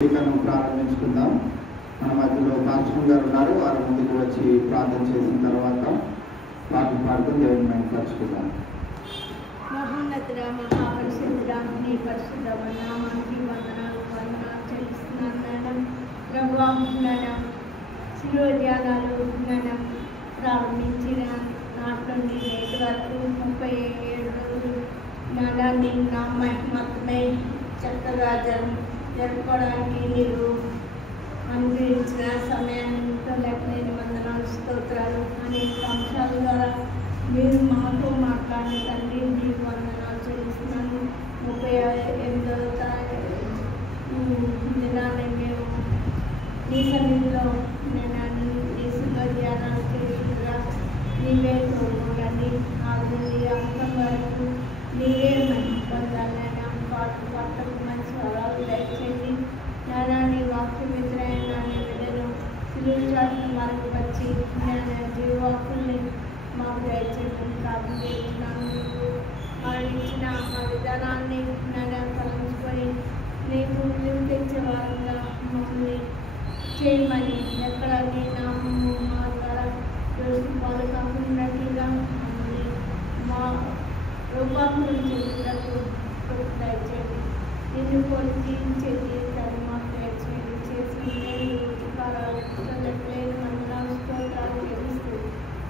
ప్రారంభించుకుందాం. మన మధ్యలో పాస్టర్ గారు ఉన్నారు. వారు ముందుకు వచ్చి ప్రార్థన చేసిన తర్వాత పాటలు పాడుకుని దేవుని మహిమపరచుకుందాం. మహోన్నతుడ, మహాపరిశుద్ధుడ, నీ పరిశుద్ధ నామానికి వందనాలు చెల్లిస్తున్నాను మేడం. ప్రభువా మేడం, శిలువ ధ్యానాలు మేడం ప్రారంభించిన నాటి నుండి నేటి వరకు 37 రోజులు మేడాన్ని నా మహిమతమై చక్కగా జరుపుకోవడానికి మీరు అనుగ్రహించిన సమయానికి లెక్కలేని వందనాలు, స్తోత్రాలు. అనేక అంశాల ద్వారా మీరు మాతో మాట్లాడిన తండ్రి మీకు వందనాలు చెల్లిస్తున్నాను. 38వ దినాన్ని మేము నీ సన్నిధిలో నేను దేశంలో ధ్యానాలు చేస్తుండగా నీవే తోడుకోండి. ఆది అంతం వరకు నీవే మంచి పొందాలైనా పాటకు మంచి స్వరాలు దయచేయండి. జ్ఞానాన్ని వాక్య మిత్రైన బిడ్డను సిలువ చాటును మరుగుపరిచి జీవవాకుల్ని మాకు దయచేయడం ప్రారంభించినాను. మరణించిన మా విధానాన్ని జ్ఞానాన్ని తలంచుకొని నీకు విలువ తెచ్చే వారంగా మమ్మల్ని చేయమని, ఎక్కడ నీ నామము మా ద్వారా పాలు కాకున్నట్లుగా మమ్మల్ని మా రూపాంతరం చేసినట్టు దయచేయండి. నిన్ను పోలి జీవించే జీవితాన్ని మాకు దయచేయండి. చేసిన మేలు ఉపకారాలు లెక్కలేని వందనాలు, స్తోత్రాలు చెల్లిస్తూ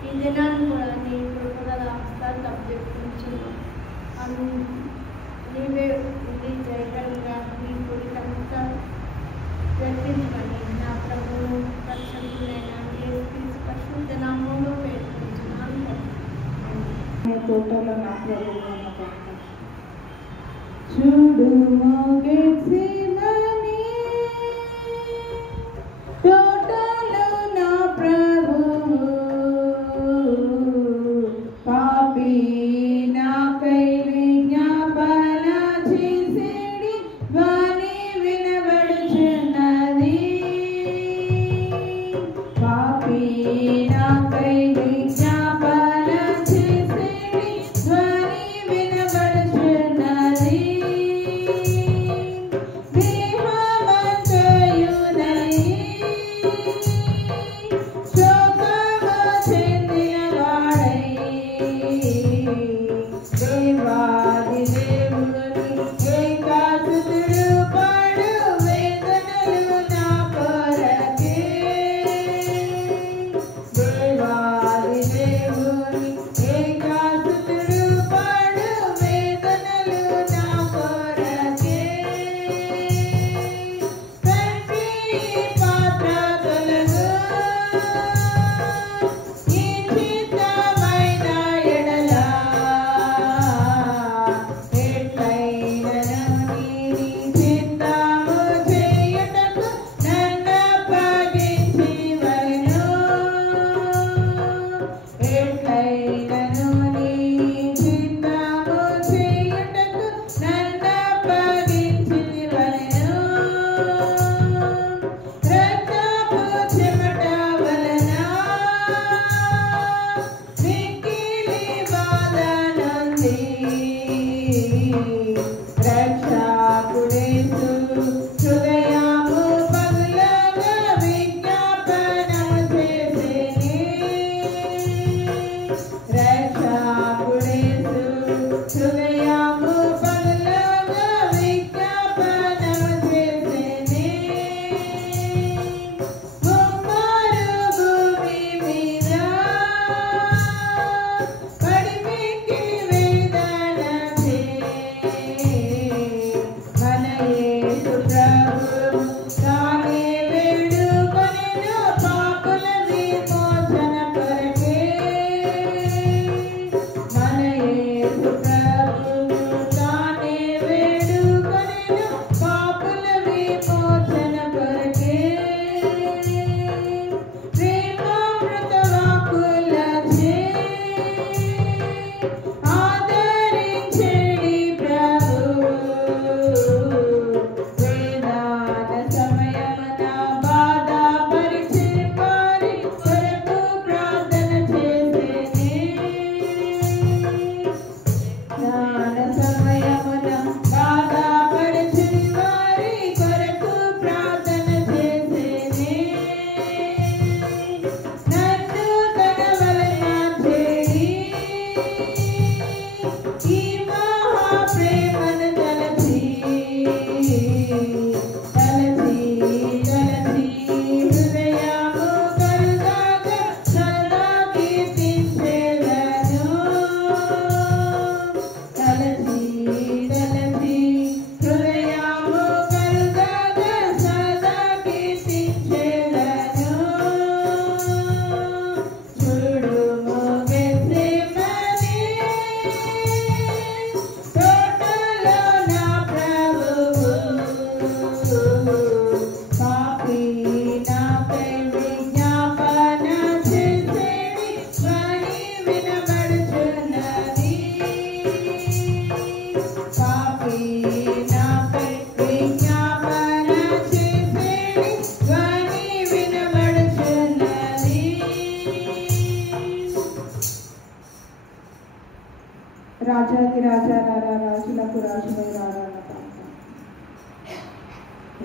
ఈ దినాన్ని కూడా నీ కృపగల హస్తాలు అప్పచెప్పుకుంటున్నాం. నీవే ఇది జయకరంగా నీ కోరికంతా జరిపించమని నా ప్రభువు రక్షకుడైన యేసుక్రీస్తు పరిశుద్ధ నామములో వేడుకుంటున్నాను. తోటలో నా ప్రభువు చూడుమో గెత్సేమనీ తోటలో నా ప్రభువు పాపి నాకై విజ్ఞాపన చేసేడి ధ్వని వినబడుచున్నది. పాపి నాకై విజ్ఞాపన చేసేడి ధ్వని వినబడుచున్నది.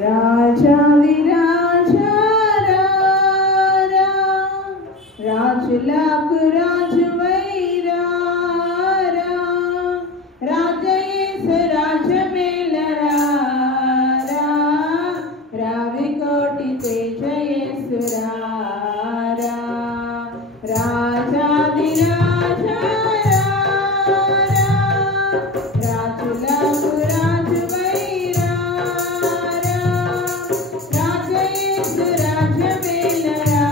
రాజాదిరాజా రాజులకు రాజువైరా రాజయేసు రాజమేలరా రావి కోటి తేజయేసురా రాజాదిరాజా రాజులకు రాజువైరా రాజయేసు రాజమేలరా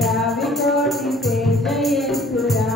రావి కోటి తేజయేసురా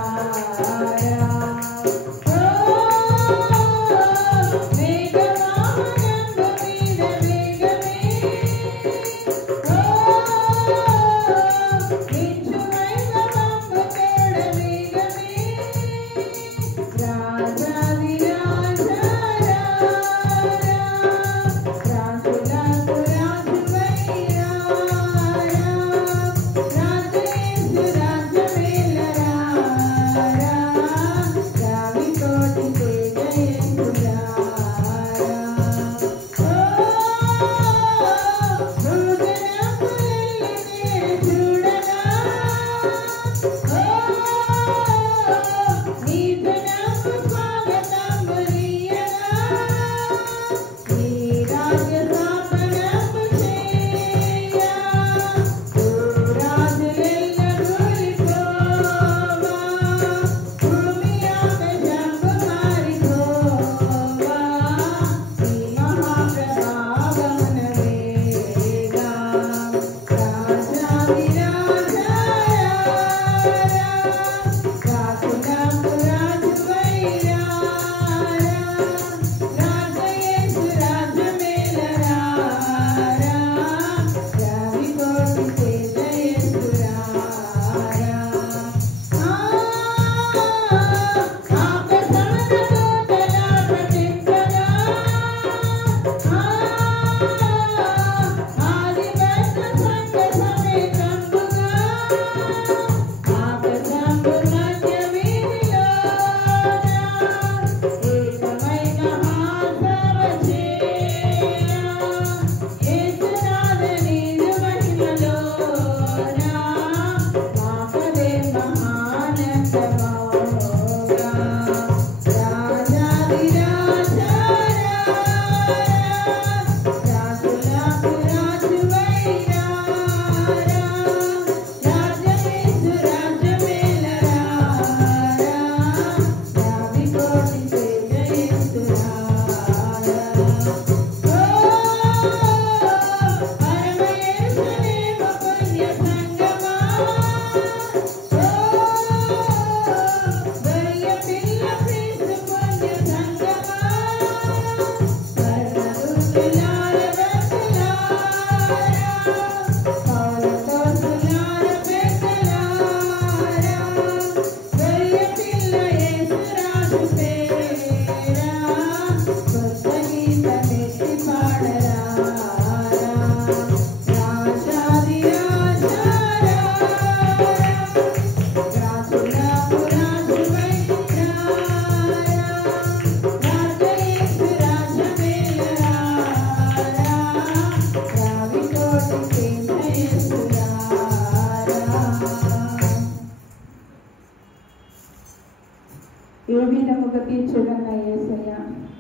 ఏ విధముగా తీర్చదన్న యేసయ్య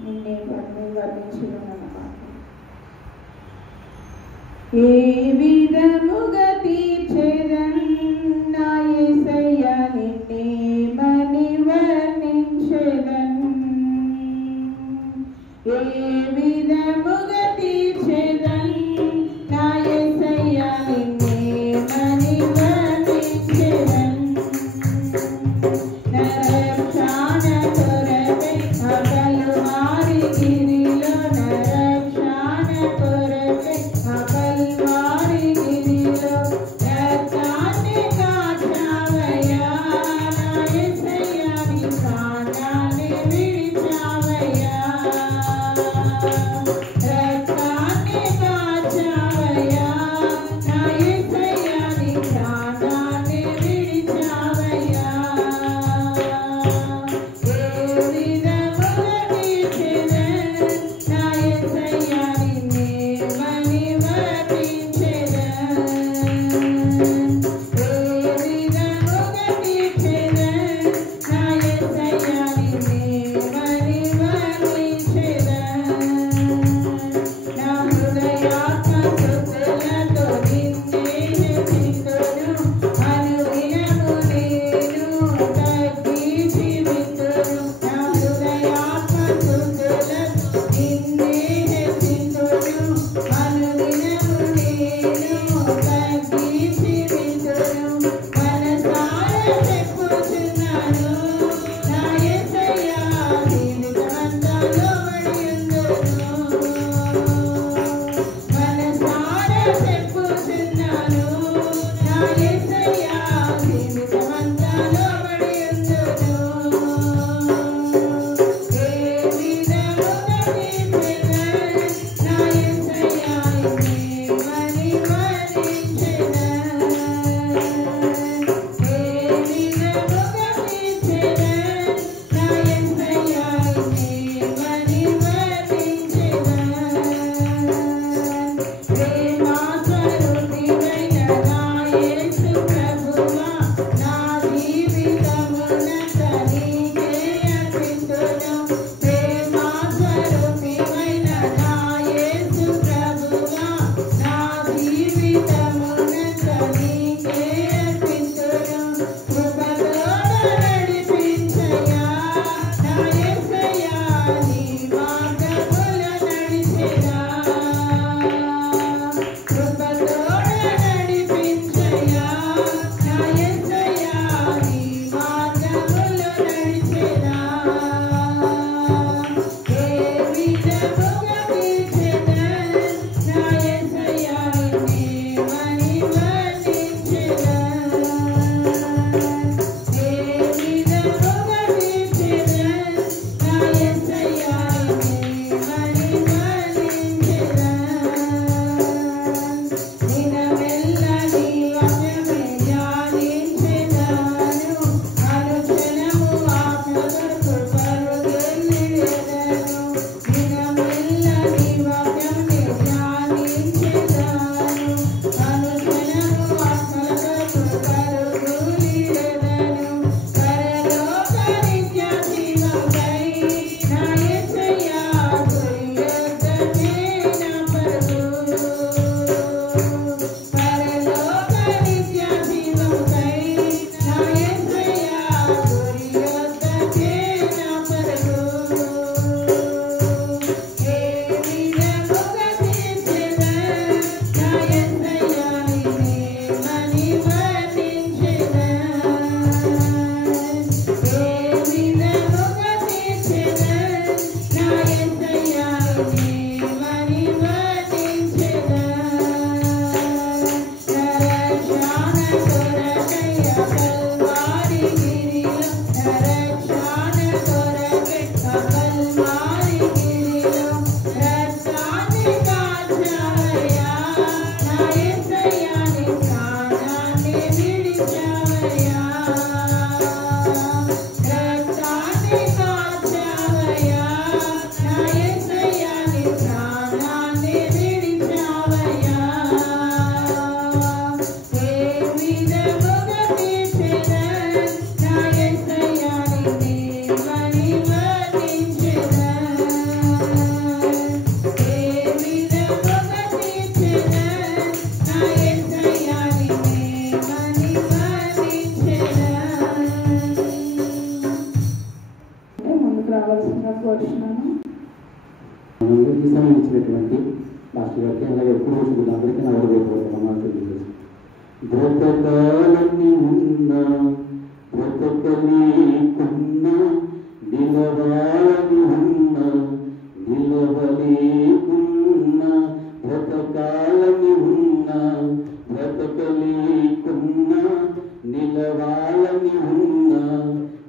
నిన్నే వర్ణించునమాట. ఏ విధముగా తీర్చదన్న యేసయ్య నిన్నే వర్ణించెదన్. ఏ విధముగా తీర్చదన్ నా యేసయ్య నిన్నే వర్ణించెదన్. నరక్షణ కొరకై అకల్వారి గిరిలో నరక్షణ కొరకై అకల్వారి మాస్టర్ గారికి అలాగే ఎప్పుడు రోజులు అందరికీ నా వరదైపోతున్నాం తెలియజేసి బ్రతకాలని ఉన్నా బ్రతకలేకున్నా నిలవాలని ఉన్నా నిలవలేకున్నా బ్రతకాలని ఉన్నా బ్రతకలేకున్నా నిలవాలని ఉన్నా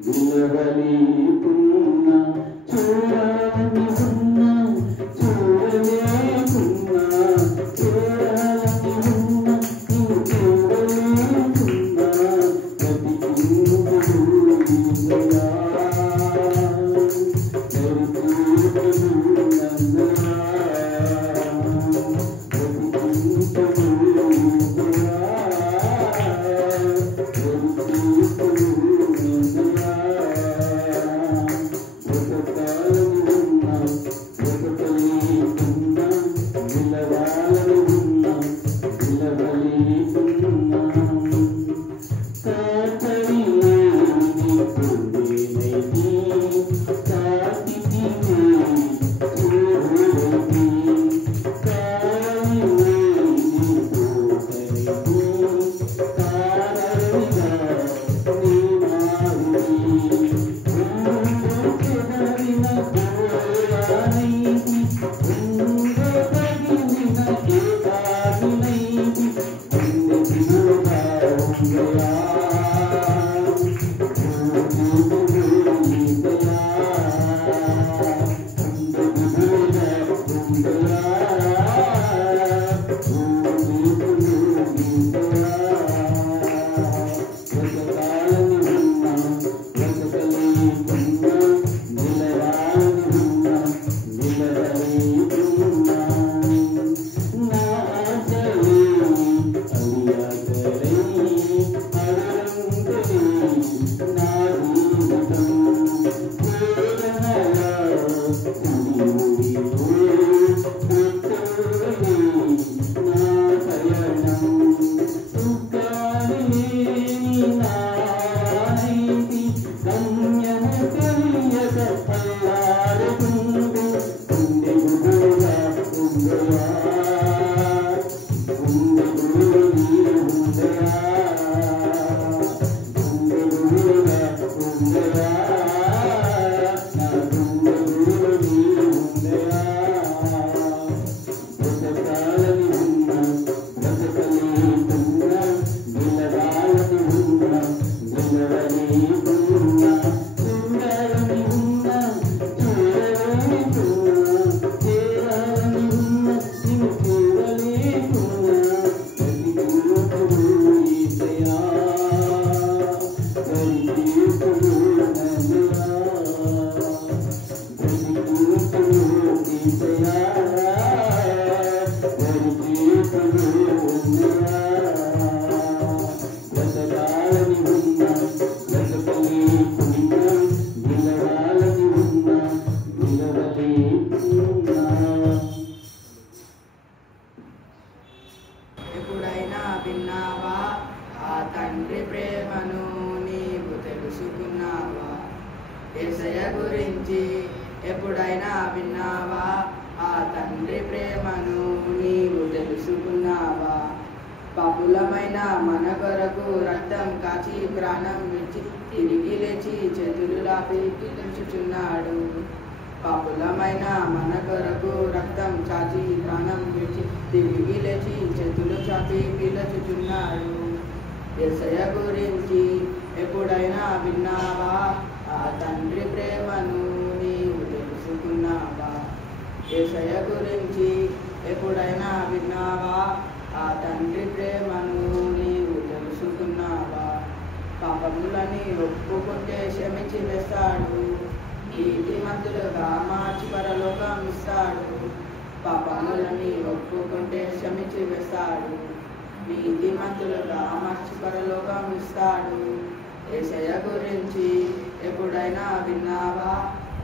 నిలవలేకున్నా చూడాలని ఉన్నా చూడలేకున్నా చూడాలని ఉన్నా చూడలేకున్నా బ్రతికుందుగా పాపులమైన మన కొరకు రక్తం కాచి ప్రాణం విడిచి తిరిగి లేచి చేతులు లాపి పిలుచుచున్నాడు. పాపులమైన మన కొరకు రక్తం చాచి ప్రాణం విడిచి తిరిగి లేచి చేతులు చాపి పిలుచుచున్నాడు. యేసయ్య గురించి ఎప్పుడైనా విన్నావా? ఆ తండ్రి ప్రేమను నీవు తెలుసుకున్నావా? యేసయ్య గురించి ఎప్పుడైనా విన్నావా? ఆ తండ్రి ప్రేమను నీవు తెలుసుకున్నావా? పాపములని ఒప్పుకుంటే క్షమించి వేస్తాడు, నీతిమంతులుగా మార్చి పరలోకం ఇస్తాడు. పాపములని ఒప్పుకుంటే క్షమించి వేస్తాడు, నీతిమంతులుగా మార్చి పరలోకం ఇస్తాడు. యేసయ్య గురించి ఎప్పుడైనా విన్నావా?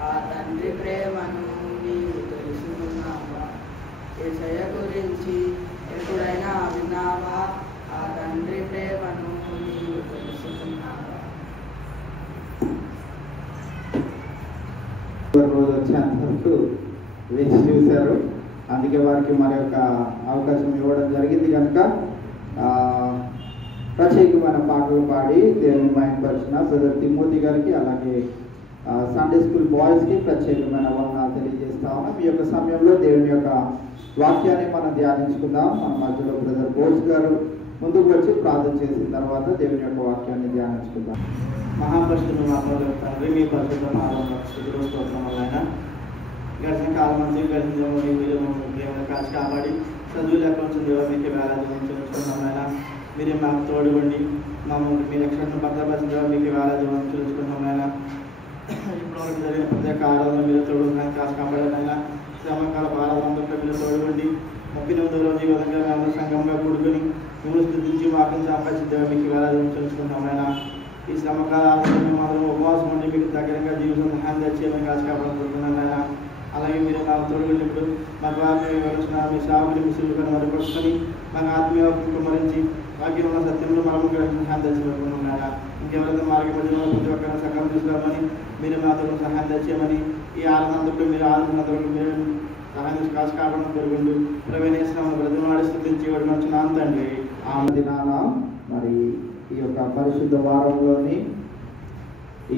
ఆ తండ్రి ప్రేమను నీవు తెలుసుకున్నావా? యేసయ్య గురించి ఎప్పుడైనా విన్నావా? ఆ తండ్రి ప్రేమను నీవు తెలుసుకున్నావా? రోజు వచ్చేంతవరకు వేచి చూశారు. అందుకే వారికి మరి యొక్క అవకాశం ఇవ్వడం జరిగింది కనుక ప్రత్యేకమైన పాటలు పాడి దేవుని మహిమపరిచిన బ్రదర్ తిమోతి గారికి అలాగే సండే స్కూల్ బాయ్స్కి ప్రత్యేకమైన వందనాలు తెలియజేస్తా ఉన్నాం. ఈ యొక్క సమయంలో దేవుని యొక్క వాక్యాన్ని మనం ధ్యానించుకుందాం. మన మధ్యలో బ్రదర్ బోస్ గారు ముందుకు వచ్చి ప్రార్థన చేసిన తర్వాత దేవుని యొక్క వాక్యాన్ని ధ్యానించుకుందాం. మహాపరిశుద్ధ మాత్రం తండ్రి మీ పరిశుద్ధ స్థితిలో స్తోత్రం వల్ల గడిచిన కాలం నుంచి గడిచిన మీరు దేవుని కాచి కాపాడి చదువులు ఎక్కడ నుంచి దేవ మీకు వేలాదించుకుంటున్నామైనా మీరే మాకు తోడుకోండి. మమ్మల్ని మీ రక్షణను భద్రపరిచిన మీకు వేలాదించుకుంటున్నామైనా ఇప్పుడు జరిగిన ప్రత్యేక ఆరాధన మీరు తోడుకున్నాను కాచి కాపాడైనా శ్రమకాల ఆరాధనతో మీరు తోడుకోండి. 39వ రోజు ఈ విధంగా మేము సంఘంగా కూడుకొని మిమ్మల్ని స్థుతించి వాక్యం సంపాదించి మీకు వేలాదించుకుంటున్నామైనా ఈ శ్రమకాల ఆరాధన మాత్రం ఉపవాసం ఉండి మీకు దగ్గరగా జీవితం సహాయం తెచ్చేయమని కాచి కాపాడుకుంటున్నాను. అలాగే మీరు మాకు తోడుకుంటే ఇప్పుడు మాకు ఆత్మీయ వివరించిన మీ సాగుని ముసుగులను మరుపరుచుకొని మాకు ఆత్మీయ కుమరించి వాక్యం ఉన్న సత్యంలో మనం సహాయం తెచ్చిపెట్టుకున్నారా. ఇంకెవరైతే మార్గ మధ్యలో ప్రతి ఒక్కరిని సగం తీసుకురామని మీరు మాతో సహాయం తెచ్చేయమని ఈ ఆనందంతో మీరు ఆనందంతో మీరు సహాయం చేసి కాచి కాపాడడం పెరుగుండు ప్రవేశిస్తున్నాము బ్రతిమాడి స్థితించి వచ్చిన తండ్రి. ఆ దినాన మరి ఈ యొక్క పరిశుద్ధ వారంలోని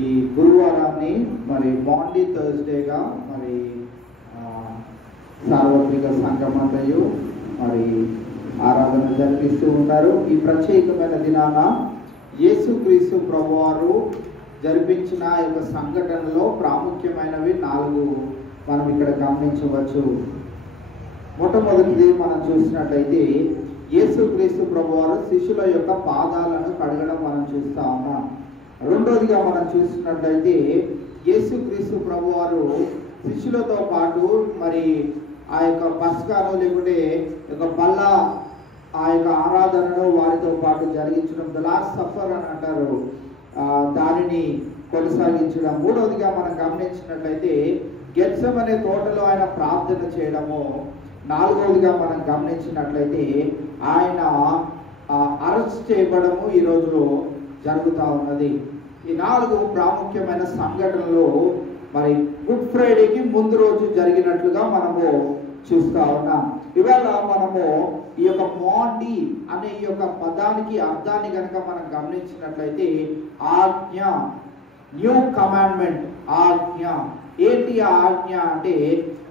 ఈ గురువారాన్ని మరి మాండీ థర్స్డేగా మరి సార్వత్రిక సంఘమంతయు మరి ఆరాధన జరిపిస్తూ ఉన్నారు. ఈ ప్రత్యేకమైన దినాన యేసుక్రీస్తు ప్రభువారు జరిపించిన యొక్క సంఘటనలో ప్రాముఖ్యమైనవి 4 మనం ఇక్కడ గమనించవచ్చు. మొట్టమొదటిది మనం చూసినట్లయితే యేసుక్రీస్తు ప్రభువారు శిష్యుల యొక్క పాదాలను కడగడం మనం చూస్తా ఉన్నాం. రెండోదిగా మనం చూసినట్లయితే యేసుక్రీస్తు ప్రభువారు శిష్యులతో పాటు మరి ఆ యొక్క పస్కాను లేకుంటే ఒక బల్ల ఆ యొక్క ఆరాధనను వారితో పాటు జరిగించడం, ద లాస్ట్ సఫర్ అని అంటారు, దానిని కొనసాగించడం. మూడవదిగా మనం గమనించినట్లయితే గెత్సెమనే తోటలో ఆయన ప్రార్థన చేయడము. నాలుగవదిగా మనం గమనించినట్లయితే ఆయన అరెస్ట్ చేయబడము ఈరోజు జరుగుతూ ఉన్నది. ఈ 4 ప్రాముఖ్యమైన సంఘటనలు మరి గుడ్ ఫ్రైడేకి ముందు రోజు జరిగినట్లుగా మనము చూస్తా ఉన్నాం. ఇవాళ మనము ఈ యొక్క మాండీ అనే ఈ యొక్క పదానికి అర్థాన్ని కనుక మనం గమనించినట్లయితే ఆజ్ఞ, న్యూ కమాండ్మెంట్, ఆజ్ఞ. ఏంటి ఆజ్ఞ అంటే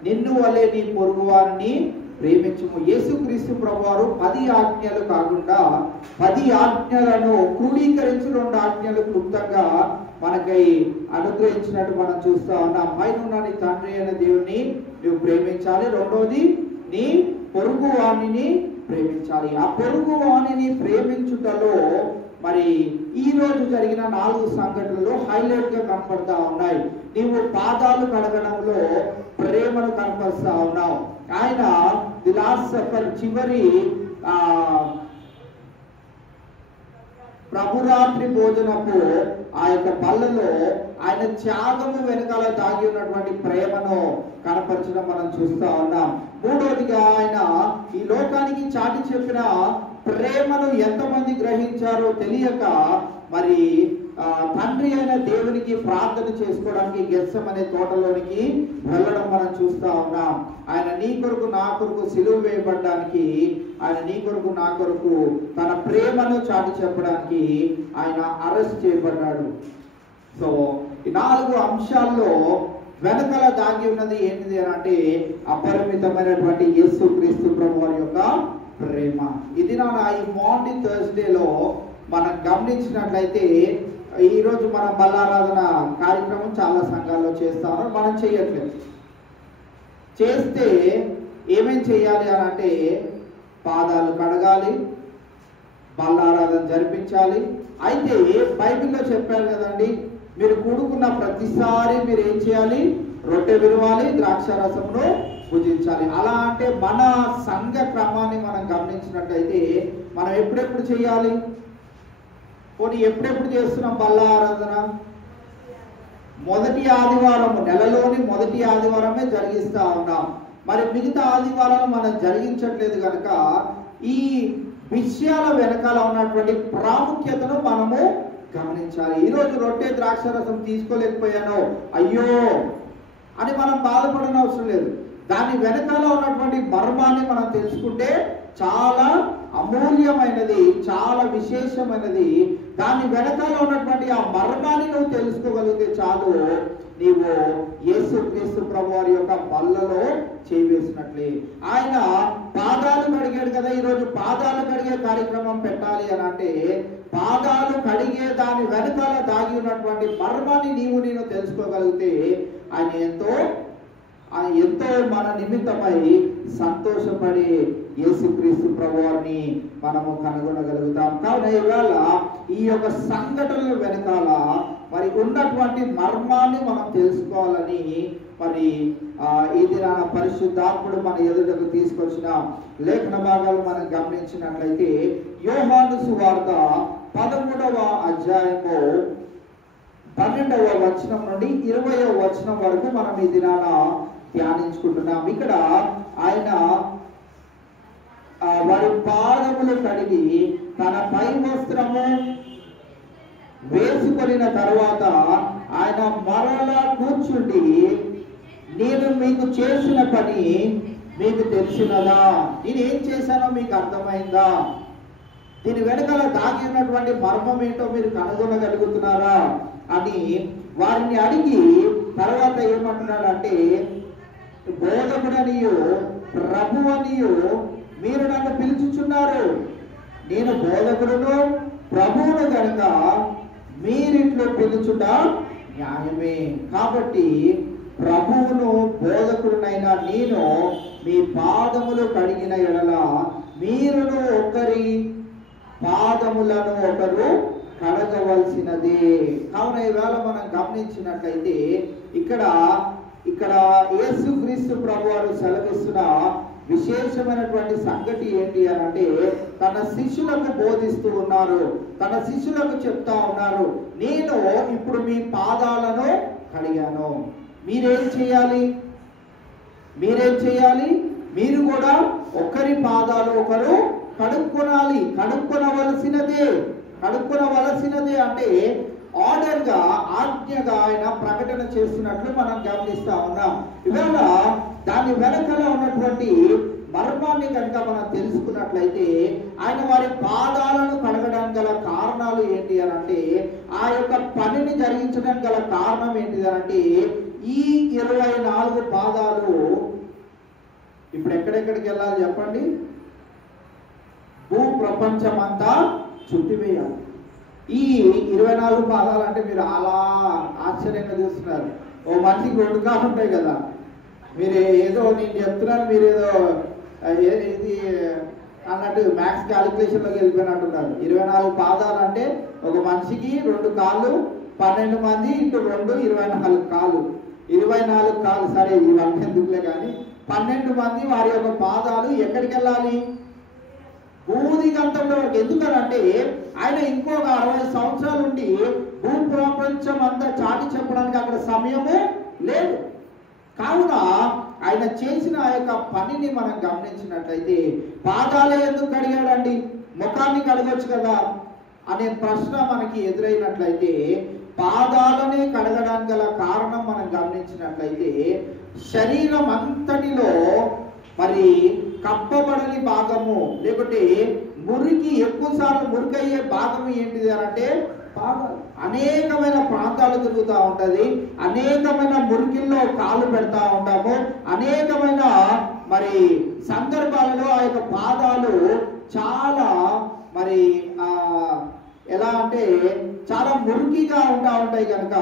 నిన్ను వలె నీ పొరుగు వారిని ప్రేమించుము. యేసుక్రీస్తు ప్రభువారు 10 ఆజ్ఞలు కాకుండా 10 ఆజ్ఞలను క్రోడీకరించి 2 ఆజ్ఞలు క్లుప్తంగా మనకై అనుగ్రహించినట్టు మనం చూస్తా ఉన్నాం. పైన నీ తండ్రి అయిన దేవుని నువ్వు ప్రేమించాలి. రెండోది నీ పొరుగు వాణిని ప్రేమించాలి. ఆ పొరుగు వాణిని ప్రేమించుటలో మరి ఈ రోజు జరిగిన 4 సంఘటనలు హైలైట్ గా కనపడతా ఉన్నాయి. నీవు పాదాలు కడగడంలో ప్రేమను కనపరుస్తా ఉన్నావు. ఆయన ది లాస్ట్ సఫర్ చివరి ప్రభురాత్రి భోజనపు ఆ యొక్క బల్లలో ఆయన త్యాగము వెనకాల దాగి ఉన్నటువంటి ప్రేమను కనపరచడం మనం చూస్తా ఉన్నాం. మూడవదిగా ఆయన ఈ లోకానికి చాటి చెప్పిన ప్రేమను ఎంతమంది గ్రహించారో తెలియక మరి తండ్రి అయిన దేవునికి ప్రార్థన చేసుకోవడానికి గెత్సెమనే తోటలోనికి వెళ్ళడం మనం చూస్తా ఉన్నాం. ఆయన నీ కొరకు నా కొరకు సిలువ వేయబడడానికి, ఆయన నీ కొరకు నా కొరకు తన ప్రేమను చాటి చెప్పడానికి ఆయన అరెస్ట్ చేయబడ్డాడు. సో ఈ 4 అంశాల్లో వెనకాల దాగి ఉన్నది ఏంటిది అని అంటే అపరిమితమైనటువంటి యేసుక్రీస్తు ప్రభువారి యొక్క ప్రేమ. ఇది నా ఈ మాండీ థర్స్డేలో మనం గమనించినట్లయితే ఈరోజు మన బల్లారాధన కార్యక్రమం చాలా సంఘాల్లో చేస్తాము, మనం చేయట్లేదు. చేస్తే ఏమేం చేయాలి అని అంటే పాదాలు కడగాలి, బల్లారాధన జరిపించాలి. అయితే బైబిల్లో చెప్పారు కదండి, మీరు కూడుకున్న ప్రతిసారి మీరు ఏం చేయాలి? రొట్టె విరవాలి, ద్రాక్ష రసమును పూజించాలి. అలా అంటే మన సంఘ క్రమాన్ని మనం గమనించినట్లయితే మనం ఎప్పుడెప్పుడు చేయాలి? పోనీ ఎప్పుడెప్పుడు చేస్తున్నాం బల్ల ఆరాధన? మొదటి ఆదివారం, నెలలోని మొదటి ఆదివారమే జరిగిస్తా ఉన్నాం. మరి మిగతా ఆదివారాలు మనం జరిగించట్లేదు కనుక ఈ విషయాల వెనకాల ఉన్నటువంటి ప్రాముఖ్యతను మనము గమనించాలి. ఈరోజు రొట్టె ద్రాక్ష రసం తీసుకోలేకపోయాను అయ్యో అని మనం బాధపడనవసరం లేదు. దాని వెనకాల ఉన్నటువంటి మర్మాన్ని మనం తెలుసుకుంటే చాలా అమూల్యమైనది, చాలా విశేషమైనది. దాని వెనకాల ఉన్నటువంటి ఆ మర్మాన్ని నువ్వు తెలుసుకోగలిగితే చాలు, నీవు యేసుక్రీస్తు ప్రభువారి యొక్క బల్లలో చేవేసినట్లే. ఆయన పాదాలు కడిగాడు కదా, ఈరోజు పాదాలు కడిగే కార్యక్రమం పెట్టాలి అని అంటే పాదాలు కడిగే దాని వెనకాల దాగి ఉన్నటువంటి మర్మాన్ని నేను తెలుసుకోగలిగితే ఆయన ఎంతో మన నిమిత్తమై సంతోషపడి యేసుక్రీస్తు ప్రభువారిని మనము కనుగొనగలుగుతాం. కావున ఇవాళ ఈ యొక్క సంఘటనల వెనకాల మరి ఉన్నటువంటి మర్మాన్ని మనం తెలుసుకోవాలని మరి ఈ దినాన పరిశుద్ధాత్ముడు మన ఎదుటకు తీసుకొచ్చిన లేఖన భాగాలు మనం గమనించినట్లయితే యోహాను సువార్త 13వ అధ్యాయము 12వ వచనం నుండి 20వ వచనం వరకు మనం ఈ దినాన ధ్యానించుకుంటున్నాం. ఇక్కడ ఆయన వారి పాదములు కడిగి తన పై వస్త్రము వేసుకొనిన తర్వాత ఆయన మరలా కూర్చుండి, నేను మీకు చేసిన పని మీకు తెలిసినదా? నేనేం చేశానో మీకు అర్థమైందా? దీని వెనకాల దాగి ఉన్నటువంటి మర్మం ఏంటో మీరు కనుగొనగలుగుతున్నారా అని వారిని అడిగి తర్వాత ఏమంటున్నాడంటే, బోధకుడనియు ప్రభువనియు మీరు నన్ను పిలుచుచున్నారు. నేను బోధకుడును ప్రభువును గనుక మీరిట్లో పిలుచుట న్యాయమే. కాబట్టి ప్రభువును బోధకుడునైనా నేను మీ పాదములు కడిగిన ఎడల మీరును ఒకరి పాదములను ఒకరు కడగవలసినదే. కావున ఈవేళ మనం గమనించినట్లయితే ఇక్కడ యేసుక్రీస్తు ప్రభువారు సెలవిస్తున్న విశేషమైనటువంటి సంగతి ఏంటి అని అంటే, తన శిష్యులకు బోధిస్తూ ఉన్నారు, తన శిష్యులకు చెప్తా ఉన్నారు, నేను ఇప్పుడు మీ పాదాలను కడిగాను. మీరేం చేయాలి? మీరు కూడా ఒకరి పాదాలు ఒకరు కడుక్కొనాలి. కడుక్కొనవలసినదే అంటే ఆర్డర్ గా, ఆజ్ఞగా ఆయన ప్రకటన చేస్తున్నట్లు మనం గమనిస్తా ఉన్నాం. ఇవాళ దాని వెనకాల ఉన్నటువంటి మర్మాన్ని కనుక మనం తెలుసుకున్నట్లయితే ఆయన వారి పాదాలను కడగడానికి గల కారణాలు ఏంటి అని అంటే, ఆ యొక్క పనిని జరిగించడానికి గల కారణం ఏంటి అని అంటే, ఈ 24 పాదాలు ఇప్పుడు ఎక్కడెక్కడికి వెళ్ళాలి చెప్పండి? భూ ప్రపంచమంతా చుట్టివేయాలి. ఈ 24 పాదాలు అంటే మీరు అలా ఆశ్చర్యంగా చూస్తున్నారు. ఓ మనిషికి 2 కాళ్ళు ఉంటాయి కదా, మీరు ఏదో నేను చెప్తున్నాను, మీరు ఏదో ఇది అన్నట్టు మ్యాథ్స్ క్యాలిక్యులేషన్లోకి వెళ్ళిపోయినట్టున్నారు. 24 పాదాలు అంటే ఒక మనిషికి 2 కాళ్ళు, 12 మంది ఇంటూ 2 24 కాళ్ళు. 24 కాళ్ళు, సరే ఇవన్నీ ఎందుకులే కానీ 12 మంది వారి యొక్క పాదాలు ఎక్కడికి వెళ్ళాలి? భూదిగంతంలో వరకు. ఎందుకనంటే ఆయన ఇంకొక 60 సంవత్సరాలు ఉండి భూ ప్రపంచం అంతా చాటి చెప్పడానికి అక్కడ సమయము లేదు. కావున ఆయన చేసిన ఆ యొక్క పనిని మనం గమనించినట్లయితే, పాదాలే ఎందుకు కడిగాడండి, ముఖాన్ని కడగొచ్చు కదా అనే ప్రశ్న మనకి ఎదురైనట్లయితే, పాదాలనే కడగడానికి గల కారణం మనం గమనించినట్లయితే, శరీరం అంతటిలో మరి కప్పబడని భాగము లేకుంటే మురికి ఎక్కువసార్లు మురికయ్యే భాగం ఏంటిది అంటే పాదాలు. అనేకమైన ప్రాంతాలు తిరుగుతూ ఉంటది, అనేకమైన మురికిల్లో కాళ్ళు పెడతా ఉంటాము, అనేకమైన మరి సందర్భాలలో ఆ యొక్క పాదాలు చాలా మరి ఎలా అంటే చాలా మురికిగా ఉంటాయి కనుక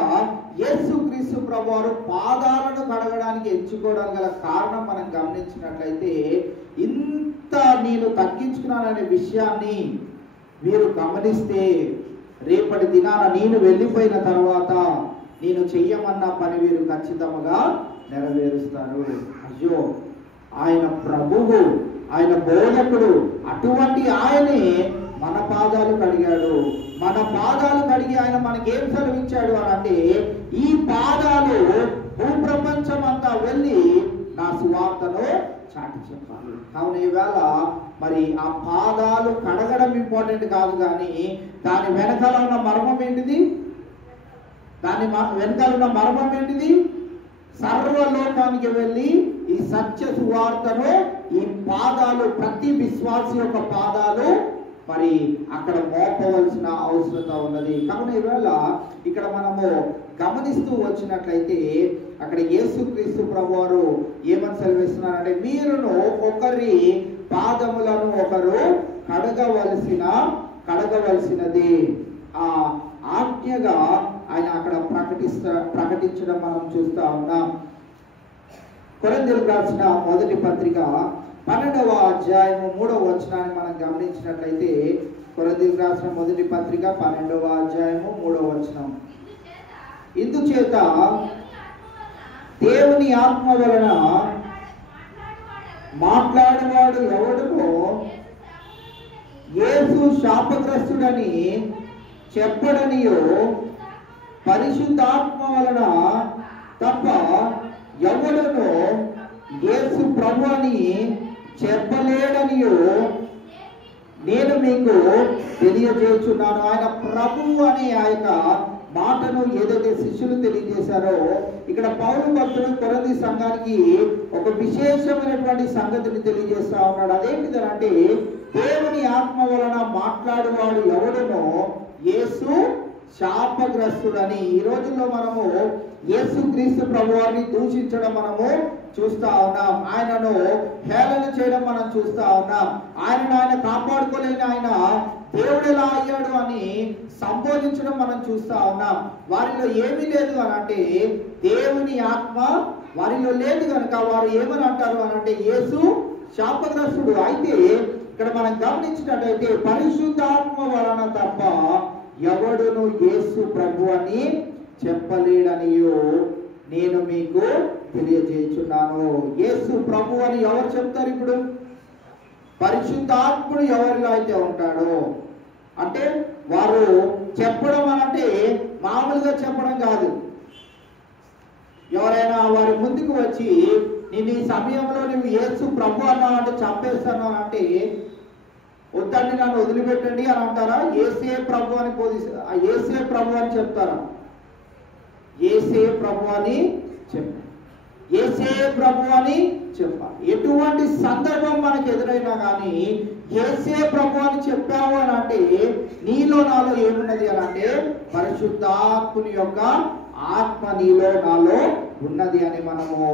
యేసుక్రీస్తు ప్రభువారు పాదాలను కడగడానికి ఎంచుకోవడానికి గల కారణం మనం గమనించినట్లయితే, ఇంత నేను తగ్గించుకున్నాననే విషయాన్ని మీరు గమనిస్తే రేపటి దినాన నేను వెళ్ళిపోయిన తర్వాత నేను చెయ్యమన్న పని వీరు ఖచ్చితంగా నెరవేరుస్తారు. అయ్యో, ఆయన ప్రభువు, ఆయన బోధకుడు, అటువంటి ఆయనే మన పాదాలు కడిగాడు. మన పాదాలు కడిగి ఆయన మనకేం సెలవిచ్చాడు అని అంటే, ఈ పాదాలు భూప్రపంచం అంతా వెళ్ళి నా సువార్తను చాటి చెప్పాలి. కావున ఈవేళ మరి ఆ పాదాలు కడగడం ఇంపార్టెంట్ కాదు, కానీ దాని వెనకాల ఉన్న మర్మం ఏంటిది? సర్వలోకానికి వెళ్ళి ఈ సత్య సువార్తను ఈ పాదాలు, ప్రతి విశ్వాసి యొక్క పాదాలు మరి అక్కడ మోపవలసిన అవసరత ఉన్నది. కావున ఈవేళ ఇక్కడ మనము గమనిస్తూ వచ్చినట్లయితే అక్కడ యేసుక్రీస్తు ప్రభువారు ఏమని సెలవిస్తున్నారంటే, మీరును ఒకరి పాదములను ఒకరు కడగవలసినది. ఆ ఆజ్ఞగా ఆయన అక్కడ ప్రకటించడం మనం చూస్తా ఉన్నాం. కొరింథీయులకు రాసిన మొదటి పత్రిక 12వ అధ్యాయము 3వ వచనాన్ని మనం గమనించినట్లయితే, కొరింథీయులకు రాసిన మొదటి పత్రిక 12వ అధ్యాయము 3వ వచనం, ఇందుచేత దేవుని ఆత్మ వలన మాట్లాడేవాడు ఎవడునో యేసు శాపగ్రస్తుడని చెప్పడనియో పరిశుద్ధాత్మ వలన తప్ప ఎవడునో యేసు ప్రభు అని చెప్పలేడనియో నేను మీకు తెలియజేస్తున్నాను. ఆయన ప్రభు అనే ఆ యొక్క మాటను ఏదైతే శిష్యులు తెలియజేశారో, ఇక్కడ పౌలు భక్తుడు కొరింథీ సంఘానికి ఒక విశేషమైనటువంటి సంగతిని తెలియజేస్తా ఉన్నాడు. అదేంటిదనంటే, దేవుని ఆత్మ వలన మాట్లాడేవాడు ఎవడునో యేసు శాపగ్రస్తుడని. ఈ రోజుల్లో మనము యేసుక్రీస్తు ప్రభువారిని దూషించడం మనము చూస్తా ఉన్నాం. ఆయనను హేళన చేయడం మనం చూస్తా ఉన్నాం. ఆయన కాపాడుకోలేని ఆయన దేవుడు ఎలా అయ్యాడు అని సంబోధించడం మనం చూస్తా ఉన్నాం. వారిలో ఏమీ లేదు అని అంటే, దేవుని ఆత్మ వారిలో లేదు కనుక వారు ఏమని అంటారు అని అంటే, యేసు శాపగ్రస్తుడు. అయితే ఇక్కడ మనం గమనించినట్లయితే, పరిశుద్ధాత్మ వలన తప్ప ఎవడును యేసు ప్రభు అని చెప్పలేడనియో నేను మీకు తెలియజేస్తున్నాను. యేసు ప్రభు అని ఎవరు చెప్తారు? ఇప్పుడు పరిశుద్ధాత్ముడు ఎవరిలో అయితే ఉంటాడో, అంటే వారు చెప్పడం అనంటే మామూలుగా చెప్పడం కాదు. ఎవరైనా వారి ముందుకు వచ్చి నేను ఈ సమయంలో నువ్వు యేసు ప్రభు అన్నావు అంటే చంపేస్తాను అని అంటే, వద్దండి నన్ను వదిలిపెట్టండి అని అంటారా? యేసే ప్రభు అని యేసే ప్రభు అని చెప్తారా? యేసే ప్రభు అని యేసే ప్రభు అని చెప్పాలి. ఎటువంటి సందర్భం మనకు ఎదురైనా కానీ యేసే ప్రభు అని చెప్పావు అని అంటే, నీలో నాలో ఏమున్నది అని అంటే, పరిశుద్ధాత్ముని యొక్క ఆత్మ నీలో నాలో ఉన్నది అని మనము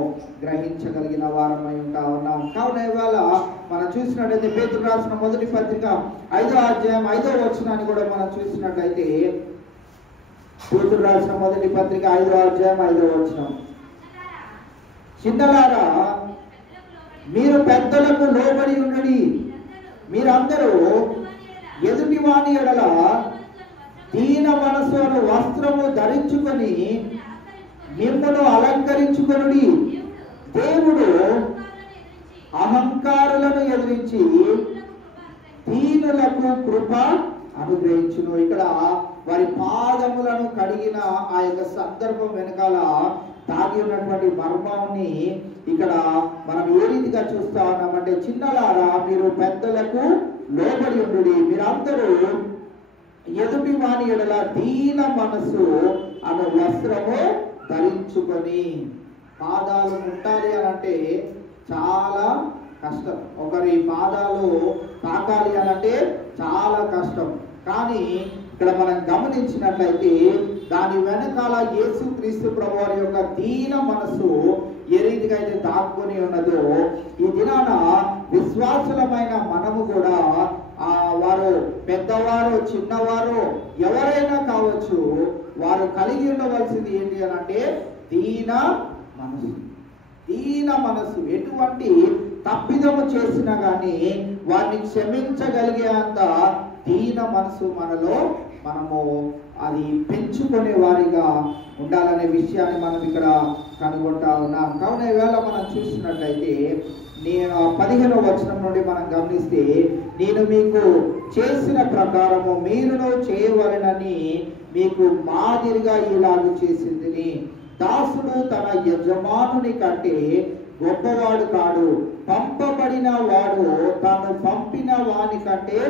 గ్రహించగలిగిన వారమై ఉంటా ఉన్నాం. కావున ఇవాళ మనం చూసినట్లయితే పేతురు రాసిన మొదటి పత్రిక 5వ అధ్యాయం 5వ వచనాన్ని కూడా మనం చూసినట్లయితే, పేతురు రాసిన మొదటి పత్రిక 5వ అధ్యాయం 5వ వచనం, చిన్నలారా మీరు పెద్దలకు లోబడి ఉండండి, మీరందరూ ఎదుటి వాని ఎడల దీన మనసును వస్త్రము ధరించుకొని మిమ్మను అలంకరించుకొనుడి. దేవుడు అహంకారులను ఎదిరించి దీనులకు కృప అనుగ్రహించును. ఇక్కడ వారి పాదములను కడిగిన ఆ యొక్క సందర్భం వెనకాల దాగి ఉన్నటువంటి మర్మాన్ని ఇక్కడ మనం ఏ రీతిగా చూస్తా ఉన్నామంటే, చిన్నలారా మీరు పెద్దలకు లోబడి ఉండుడి, మీరందరూ ఎదుటి వాని ఎడల దీన మనసు అనే వస్త్రము ధరించుకొని. పాదాలు ముట్టాలి అని అంటే చాలా కష్టం. ఒకరి పాదాలు తాకాలి అని అంటే చాలా కష్టం. కానీ ఇక్కడ మనం గమనించినట్లయితే దాని వెనకాల యేసుక్రీస్తు ప్రభువారి యొక్క దీన మనసు ఏ రీతిగా అయితే దాక్కుని ఉన్నదో, ఈ దినాన విశ్వాసులమైన మనము కూడా వారు పెద్దవారు చిన్నవారు ఎవరైనా కావచ్చు, వారు కలిగి ఉండవలసింది ఏంటి అని అంటే దీన మనసు. దీన మనసు. ఎటువంటి తప్పిదము చేసినా కానీ వారిని క్షమించగలిగే అంత దీన మనసు మనలో మనము అది పెంచుకునే వారిగా ఉండాలనే విషయాన్ని మనం ఇక్కడ కనుగొంటా ఉన్నాం. కావున ఈవేళ మనం చూసినట్లయితే 15వ వచనం నుండి మనం గమనిస్తే, నేను మీకు చేసిన ప్రకారము మీరును చేయవలెనని మీకు మాదిరిగా ఇలాగూ చేసింది. దాసుడు తన యజమానుని కంటే గొప్పవాడు కాడు, పంపబడిన వాడు తాను పంపిన వాని కంటే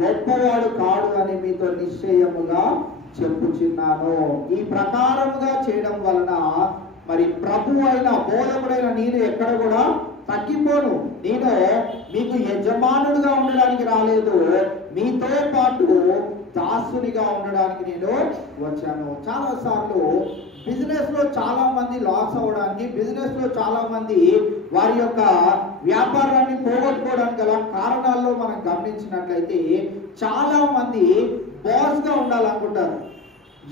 గొప్పవాడు కాడు అని మీతో నిశ్చయముగా చెప్పుచున్నాను. ఈ ప్రకారముగా చేయడం వలన మరి ప్రభు అయిన బోధకుడైన నేను ఎక్కడ కూడా తగ్గిపోను. నేను మీకు యజమానుడిగా ఉండడానికి రాలేదు, మీతో పాటు దాసునిగా ఉండడానికి నేను వచ్చాను. చాలా సార్లు బిజినెస్ లో చాలా మంది లాస్ అవ్వడానికి, బిజినెస్ లో చాలా మంది వారి యొక్క వ్యాపారాన్ని పోగొట్టుకోవడానికి గల కారణాల్లో మనం గమనించినట్లయితే చాలా మంది బాస్ గా ఉండాలనుకుంటారు,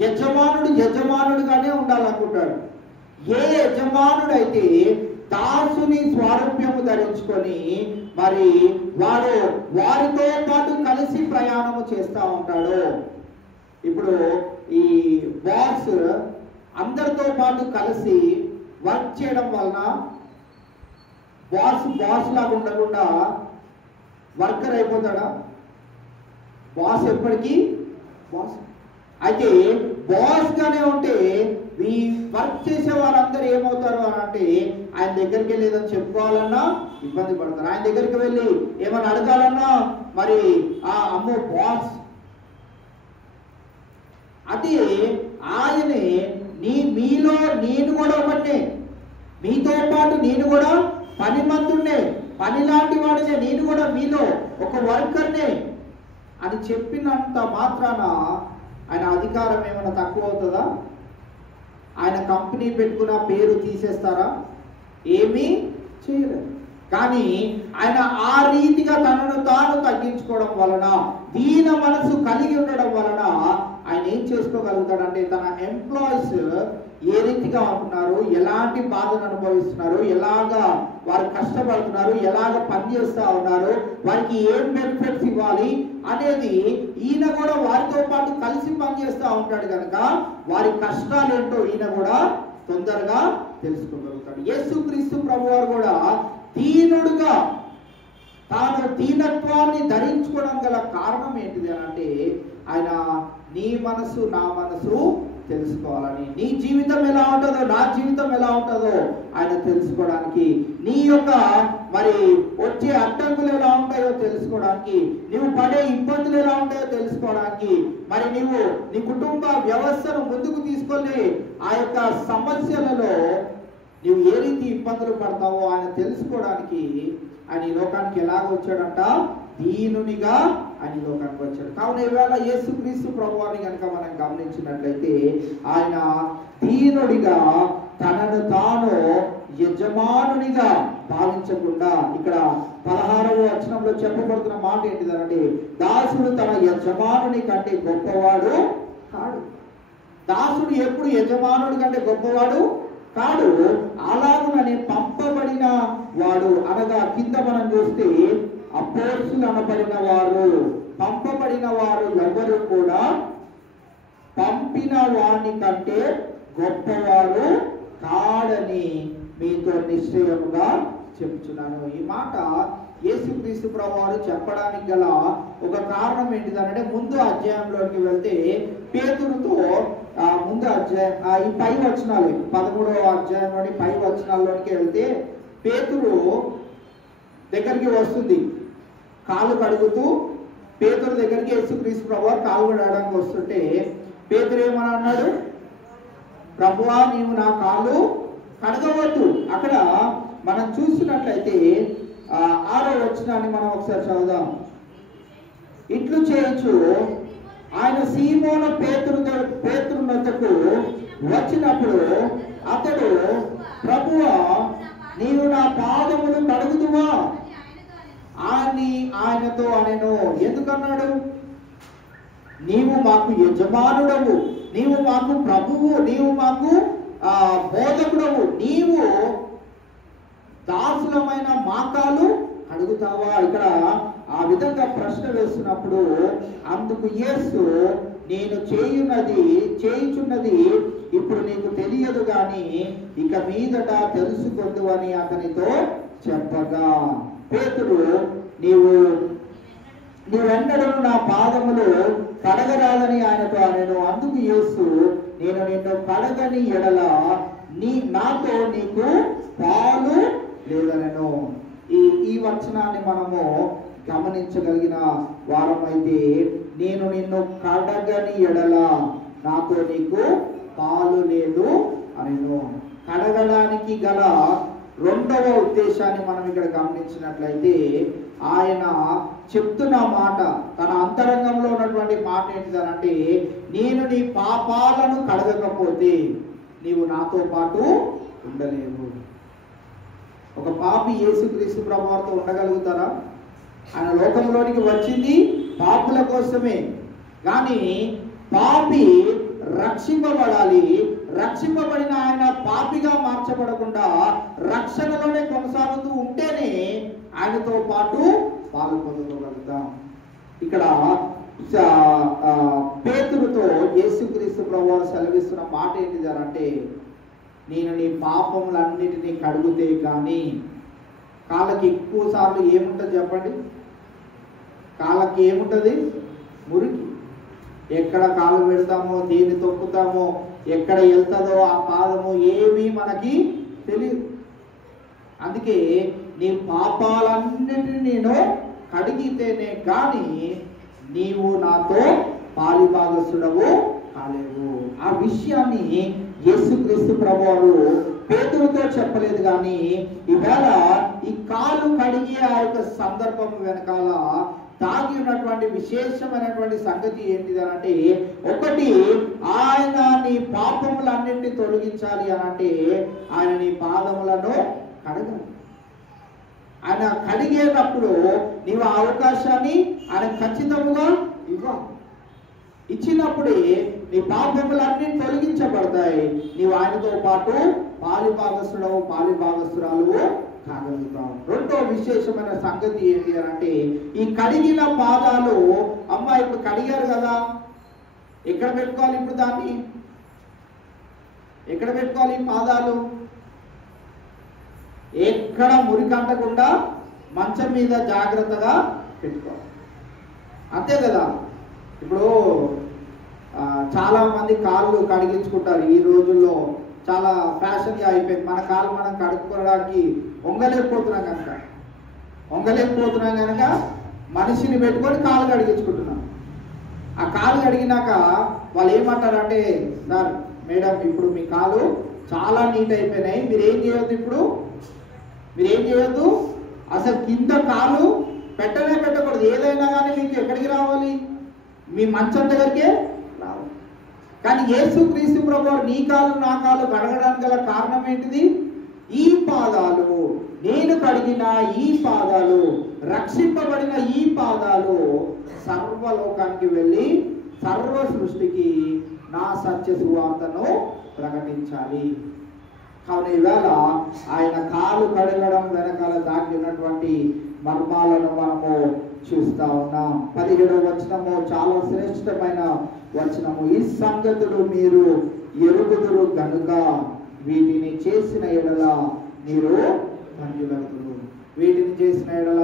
యజమానుడిగానే ఉండాలనుకుంటాడు. ఏ యజమానుడైతే దాసుని స్వారూప్యము ధరించుకొని మరి వాడు వారితో పాటు కలిసి ప్రయాణము చేస్తూ ఉంటాడు. ఇప్పుడు ఈ బాస్ అందరితో పాటు కలిసి వర్క్ చేయడం వలన బాస్ లాగా ఉండకుండా వర్కర్ అయిపోతాడా? బాస్ ఎప్పటికీ బాస్. అయితే బాస్ గానే ఉంటే ఈ వర్క్ చేసే వారందరూ ఏమవుతారు అని అంటే ఆయన దగ్గరికి లేదని చెప్పుకోవాలన్నా ఇబ్బంది పడతారు. ఆయన దగ్గరికి వెళ్ళి ఏమైనా అడగాలన్నా మరి అమ్మో బాస్. అదే ఆయనే మీలో నేను కూడా ఒకటే, మీతో పాటు నేను కూడా పని మందుండే, పని లాంటి వాడినే, నేను కూడా మీలో ఒక వర్కర్నే అని చెప్పినంత మాత్రాన ఆయన అధికారం ఏమైనా తక్కువ అవుతుందా? ఆయన కంపెనీ పెట్టుకున్న పేరు తీసేస్తారా? ఏమీ చేయలేదు. కానీ ఆయన ఆ రీతిగా తనను తాను తగ్గించుకోవడం వలన, దీన మనసు కలిగి ఉండడం వలన ఆయన ఏం చేసుకోగలుగుతాడంటే తన ఎంప్లాయీస్ ఏ రీతిగా ఉంటున్నారు, ఎలాంటి బాధను అనుభవిస్తున్నారు, ఎలాగా వారు కష్టపడుతున్నారు, ఎలాగ పనిచేస్తూ ఉన్నారు, వారికి ఏం బెనిఫిట్స్ ఇవ్వాలి అనేది ఈయన కూడా వారితో పాటు కలిసి పనిచేస్తూ ఉంటాడు కనుక వారి కష్టాలు ఏంటో ఈయన కూడా తొందరగా తెలుసుకోగలుగుతాడు. యేసుక్రీస్తు ప్రభువారు కూడా దీనుడుగా తాను దీనత్వాన్ని ధరించుకోవడం గల కారణం ఏంటిది అని అంటే ఆయన నీ మనసు నా మనసు తెలుసుకోవాలని, నీ జీవితం ఎలా ఉంటుందో నా జీవితం ఎలా ఉంటుందో ఆయన తెలుసుకోవడానికి, నీ యొక్క మరి వచ్చే అడ్డంకులు ఎలా ఉంటాయో తెలుసుకోవడానికి, నువ్వు పడే ఇబ్బందులు ఎలా ఉంటాయో తెలుసుకోవడానికి, మరి నువ్వు నీ కుటుంబ వ్యవస్థను ముందుకు తీసుకొని ఆ యొక్క సమస్యలలో నువ్వు ఏ రీతి ఇబ్బందులు పడతావో ఆయన తెలుసుకోవడానికి ఆయన ఈ లోకానికి ఎలాగ వచ్చాడంట? దీనునిగా ఆయన లోకానికి వచ్చాడు. కావున ఈవేళ యేసుక్రీస్తు ప్రభువారిని కనుక మనం గమనించినట్లయితే ఆయన దీనుడిగా తనను తాను యజమానునిగా భావించకుండా, ఇక్కడ 16వ వచనంలో చెప్పబడుతున్న మాట ఏంటిదనంటే దాసుడు తన యజమానుని కంటే గొప్పవాడు కాడు. దాసుడు ఎప్పుడు యజమానుడి కంటే గొప్పవాడు కాడు. అలాగునని పంపబడిన వాడు అనగా కింద మనం చూస్తే అపోస్తులు అనబడిన వారు, పంపబడిన వారు ఎవరు కూడా పంపిన వాని కంటే గొప్పవారు కాడని మీతో నిశ్చయముగా చెప్తున్నాను. ఈ మాట యేసుక్రీస్తు ప్రభువారు చెప్పడానికి గల ఒక కారణం ఏంటిదనంటే ముందు అధ్యాయంలోకి వెళ్తే పేతురుతో ముందు అధ్యాయం ఈ పై వచనాలు 13వ అధ్యాయంలోని పై వచనాల్లోనికి వెళ్తే పేతురు దగ్గరికి వస్తుంది, కాళ్ళు కడుగుతూ పేతురు దగ్గరికి యేసుక్రీస్తు ప్రభువారు కాళ్ళు కడగడానికి వస్తుంటే పేతురు ఏమని అన్నాడు? ప్రభువా నీవు నా కాళ్ళు కడగవద్దు. అక్కడ మనం చూసినట్లయితే 6వ వచనాన్ని మనం ఒకసారి చదువుదాం. ఇట్లు చేయొచ్చు ఆయన సీమోను పేతురు నొద్దకు వచ్చినప్పుడు అతడు ప్రభువా నీవు నా పాదములు కడుగుదువా అని ఆయనతో అనెను. ఎందుకన్నాడు? నీవు మాకు యజమానుడవు, నీవు మాకు ప్రభువు, నీవు మాకు బోధకుడవు, నీవు దాసులమైన మా కాళ్ళు అడుగుతావా? ఇక్కడ ఆ విధంగా ప్రశ్న వేస్తున్నప్పుడు అందుకు యేసు నేను చేయుచున్నది ఇప్పుడు నీకు తెలియదు గాని ఇక మీదట తెలుసుకొందు అని అతనితో చెప్పగా పేతురు నీవెన్నడూ నా పాదములు కడగరాదని ఆయనతో అనెను. అందుకు యేసు నేను నిన్ను కడగని ఎడల నాతో నీకు పాలు లేదనెను. ఈ వచనాన్ని మనము గమనించగలిగిన వారమైతే నేను నిన్ను కడగని ఎడల నాతో నీకు పాలు లేదు అనెను. కడగడానికి గల రెండవ ఉద్దేశాన్ని మనం ఇక్కడ గమనించినట్లయితే ఆయన చెప్తున్న మాట, తన అంతరంగంలో ఉన్నటువంటి మాట ఏంటిదనంటే, నేను నీ పాపాలను కడగకపోతే నీవు నాతో పాటు ఉండలేవు. ఒక పాపి యేసుక్రీస్తు ప్రభువారితో ఉండగలుగుతారా? ఆయన లోకంలోనికి వచ్చింది పాపుల కోసమే, కానీ పాపి రక్షింపబడాలి. రక్షింపబడిన ఆయన పాపిగా మార్చబడకుండా రక్షణలోనే కొనసాగుతూ ఉంటేనే ఆయనతో పాటు పాలు పొందుకోగలుగుతాం. ఇక్కడ పేతురుతో యేసుక్రీస్తు ప్రభువారు సెలవిస్తున్న మాట ఏంటిదంటే, నేను నీ పాపములన్నిటినీ కడుగుతే కానీ. కాళ్ళకి ఎక్కువ సార్లు ఏముంటుంది చెప్పండి? కాళ్ళకి ఏముంటుంది? మురికి. ఎక్కడ కాలు పెడతామో, దేని తొక్కుతామో, ఎక్కడ వెళ్తుందో ఆ పాదము ఏమీ మనకి తెలియదు. అందుకే నీ పాపాలన్నిటిని నేను కడిగితేనే కానీ నీవు నాతో పాలిభాగస్తుడవు కాలేవు. ఆ విషయాన్ని యేసుక్రీస్తు ప్రభువారు పేతురుతో చెప్పలేదు, కానీ ఈవేళ ఈ కాలు కడిగే ఆ యొక్క సందర్భం వెనకాల దాగి ఉన్నటువంటి విశేషమైనటువంటి సంగతి ఏంటిదనంటే, ఒకటి, ఆయన నీ పాపములన్నింటినీ తొలగించాలి అనంటే ఆయన నీ పాదములను కడగాలి. ఆయన కడిగేటప్పుడు నీవు ఆ అవకాశాన్ని ఆయన ఖచ్చితంగా ఇవ్వాలి. ఇచ్చినప్పుడే నీ పాపములన్నీ తొలగించబడతాయి. నీవు ఆయనతో పాటు పాలిభాగస్తుడవు, పాలిభాగస్తురాలు కాగలుగుతాం. రెండో విశేషమైన సంగతి ఏంటి అంటే, ఈ కడిగిన పాదాలు ఇప్పుడు కడిగారు కదా, ఎక్కడ పెట్టుకోవాలి? ఇప్పుడు దాన్ని ఎక్కడ పెట్టుకోవాలి? ఈ పాదాలు ఎక్కడ మురికంటకుండా మంచం మీద జాగ్రత్తగా పెట్టుకోవాలి, అంతే కదా. ఇప్పుడు చాలా మంది కాళ్ళు కడిగించుకుంటారు. ఈ రోజుల్లో చాలా ఫ్యాషన్గా అయిపోయింది. మన కాళ్ళు మనం కడుక్కోవడానికి వంగలేకపోతున్నాం కనుక మనిషిని పెట్టుకొని కాళ్ళు కడిగించుకుంటున్నాం. ఆ కాళ్ళు కడిగినాక వాళ్ళు ఏమంటారంటే, సార్, మేడం, ఇప్పుడు మీ కాళ్ళు చాలా నీట్ అయిపోయినాయి, మీరేం చేయొద్దు, ఇప్పుడు మీరేం చేయొద్దు, అసలు కింద కాలు పెట్టకూడదు. ఏదైనా కానీ మీకు ఎక్కడికి రావాలి? మీ మంచం దగ్గరికే రావాలి. కానీ యేసుక్రీస్తు ప్రభువారు నీ కాలు నా కాలు కడగడానికి గల కారణం ఏంటిది? ఈ పాదాలు, నేను కడిగిన ఈ పాదాలు, రక్షింపబడిన ఈ పాదాలు సర్వలోకానికి వెళ్ళి సర్వ సృష్టికి నా సత్య సువార్తను ప్రకటించాలి. కావున ఈవేళ ఆయన కాలు కడగడం వెనకాల దాగి ఉన్నటువంటి మర్మాలను మనము చూస్తా ఉన్నాం. 17వ వచనము చాలా శ్రేష్టమైన వచనము. ఈ సంగతులు మీరు ఎరుగుదురు గనుక వీటిని చేసిన ఎడల మీరు ధన్యులగుదురు. వీటిని చేసిన ఎడల,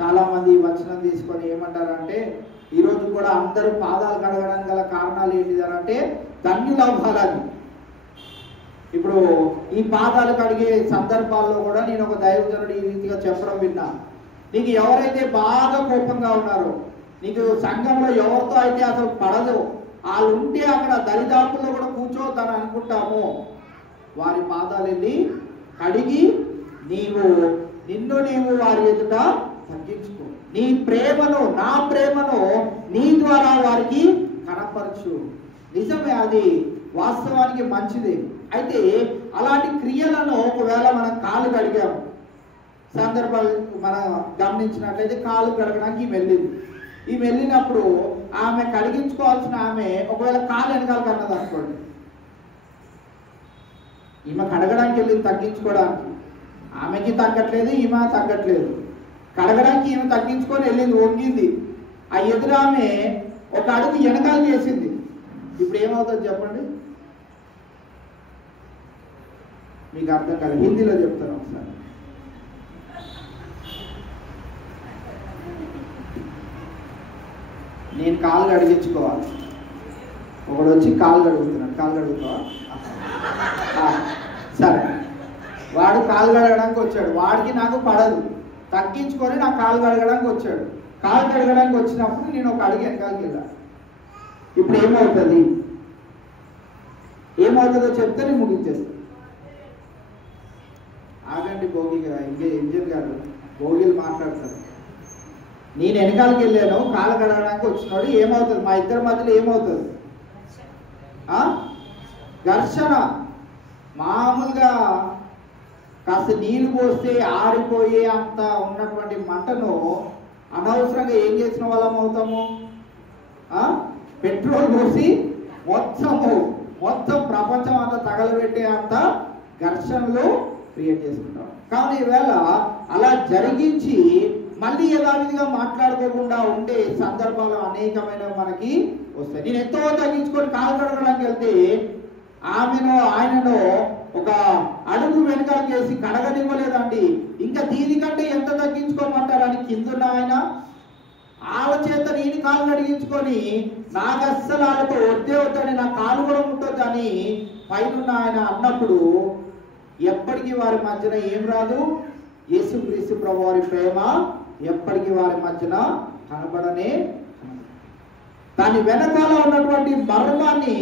చాలా మంది ఈ వచనం తీసుకొని ఏమంటారంటే, ఈరోజు కూడా అందరూ పాదాలు కడగడానికి గల కారణాలు ఏంటిదంటే ధన్యులవ్వాలని. ఇప్పుడు ఈ పాదాలు కడిగే సందర్భాల్లో కూడా నేను ఒక దైవజనుడు ఈ రీతిగా చెప్పడం విన్నా. నీకు ఎవరైతే బాగా కోపంగా ఉన్నారో, నీకు సంఘంలో ఎవరితో అయితే అసలు పడదు, వాళ్ళు ఉంటే అక్కడ దరిదాపుల్లో కూడా కూర్చోవద్దని అనుకుంటామో, వారి పాదాలు వెళ్ళి కడిగి నిన్ను వారి ఎదుట తగ్గించుకో. నీ ప్రేమను, నా ప్రేమను నీ ద్వారా వారికి కనపరచు. నిజమే, అది వాస్తవానికి మంచిది. అయితే అలాంటి క్రియలను ఒకవేళ మనం కాలు కడిగాము, సందర్భాలు మనం గమనించినట్లయితే కాలు కడగడానికి ఈ వెళ్ళినప్పుడు ఆమె కడిగించుకోవాల్సిన ఆమె ఒకవేళ కాలు వెనకాల కన్నది అనుకోండి, ఈమె కడగడానికి వెళ్ళింది తగ్గించుకోవడానికి, ఆమెకి తగ్గట్లేదు, ఈమె తగ్గట్లేదు. కడగడానికి ఈమె తగ్గించుకొని వెళ్ళింది, వంగింది. ఆ ఎదురు ఆమె ఒక అడుగు వెనకాల చేసింది. ఇప్పుడు ఏమవుతుంది చెప్పండి? మీకు అర్థం కాదు, హిందీలో చెప్తాను ఒకసారి. నేను కాళ్ళు కడిగించుకోవాలి, ఒకడు వచ్చి కాళ్ళు కడుగుతున్నాడు, కాళ్ళు కడుగుతావా? సరే, వాడు కాళ్ళు కడగడానికి వచ్చాడు, వాడికి నాకు పడదు, తగ్గించుకొని నా కాళ్ళు కడగడానికి వచ్చాడు. కాళ్ళు కడగడానికి వచ్చినప్పుడు నేను ఒక అడుగు వెనకాలకి వెళ్ళాను. ఇప్పుడు ఏమవుతుందో చెప్తే నేను ముగించేస్తాను. ఆగండి భోగిగా ఇంజన్ గారు భోగిలు మాట్లాడతారు. నేను వెనకాలకి వెళ్ళాను, కాలు కడగడానికి వచ్చినాడు. ఏమవుతుంది మా ఇద్దరి మధ్యలో? ఏమవుతుంది? ఘర్షణ. మామూలుగా కాస్త నీళ్లు పోస్తే ఆరిపోయే అంత ఉన్నటువంటి మంటను అనవసరంగా ఏం చేసిన వాళ్ళం అవుతాము? పెట్రోల్ పోసి మొత్తం ప్రపంచం అంతా తగలబెట్టే అంత ఘర్షణలు క్రియేట్ చేసుకుంటాం. కానీ ఈవేళ అలా జరిగించి మళ్ళీ యథావిధిగా మాట్లాడుకోకుండా ఉండే సందర్భాలు అనేకమైన మనకి వస్తాయి. నేను ఎంతో తగ్గించుకొని కాలు కడగడానికి వెళ్తే ఆమెను ఆయనను ఒక అడుగు వెనకాల చేసి కడగనివ్వలేదండి. ఇంకా దీనికంటే ఎంత తగ్గించుకోమంటారని కిందున్న ఆయన వాళ్ళ చేత నేను కాలు కడిగించుకొని నాకు అస్సలు వాళ్ళతో వద్దే వద్దని నా కాలు కూడా ముట్టొద్దని పైన ఆయన అన్నప్పుడు ఎప్పటికీ వారి మధ్యన ఏం రాదు? యేసుక్రీస్తు ప్రభు వారి ప్రేమ ఎప్పటికీ వారి మధ్యన కనబడనే. దాని వెనకాల ఉన్నటువంటి మర్మాన్ని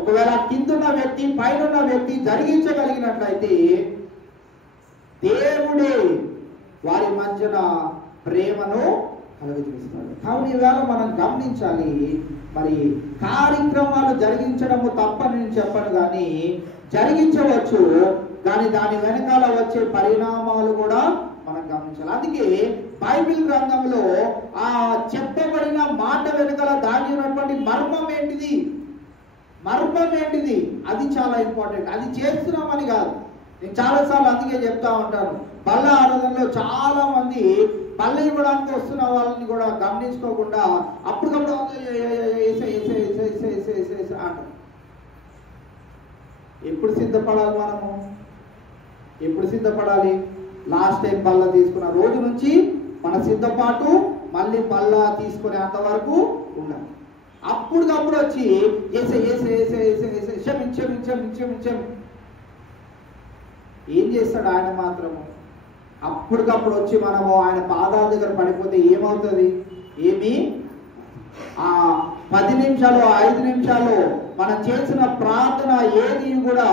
ఒకవేళ కిందున్న వ్యక్తి పైన వ్యక్తి జరిగించగలిగినట్లయితే దేవుడే వారి మధ్యన ప్రేమను కలుగజేస్తాడు. కాబట్టి ఈవేళ మనం గమనించాలి. మరి కార్యక్రమాలు జరిగించడము తప్పని నేను చెప్పను, కానీ జరిగించవచ్చు. కానీ దాని వెనకాల వచ్చే పరిణామాలు కూడా మనం గమనించాలి. అందుకే బైబిల్ గ్రంథంలో ఆ చెప్పబడిన మాట వెనకాల దాగి ఉన్నటువంటి మర్మం ఏంటిది అది చాలా ఇంపార్టెంట్. అది చేస్తున్నామని కాదు. నేను చాలాసార్లు అందుకే చెప్తా ఉంటాను, బల్ల ఆరాధనలో చాలా మంది బల్ల ఇవ్వడానికి వస్తున్న వాళ్ళని కూడా గమనించుకోకుండా అప్పటికప్పుడు అంటారు. ఎప్పుడు సిద్ధపడాలి మనము? ఎప్పుడు సిద్ధపడాలి? లాస్ట్ టైం బల్ల తీసుకున్న రోజు నుంచి మన సిద్ధపాటు మళ్ళీ బల్ల తీసుకునే అంతవరకు ఉండాలి. అప్పటికప్పుడు వచ్చి ఏం చేస్తాడు ఆయన మాత్రము? అప్పటికప్పుడు వచ్చి మనము ఆయన పాదాల దగ్గర పడిపోతే ఏమవుతుంది? ఏమి 10 నిమిషాలు 5 నిమిషాలు మనం చేసిన ప్రార్థన ఏది కూడా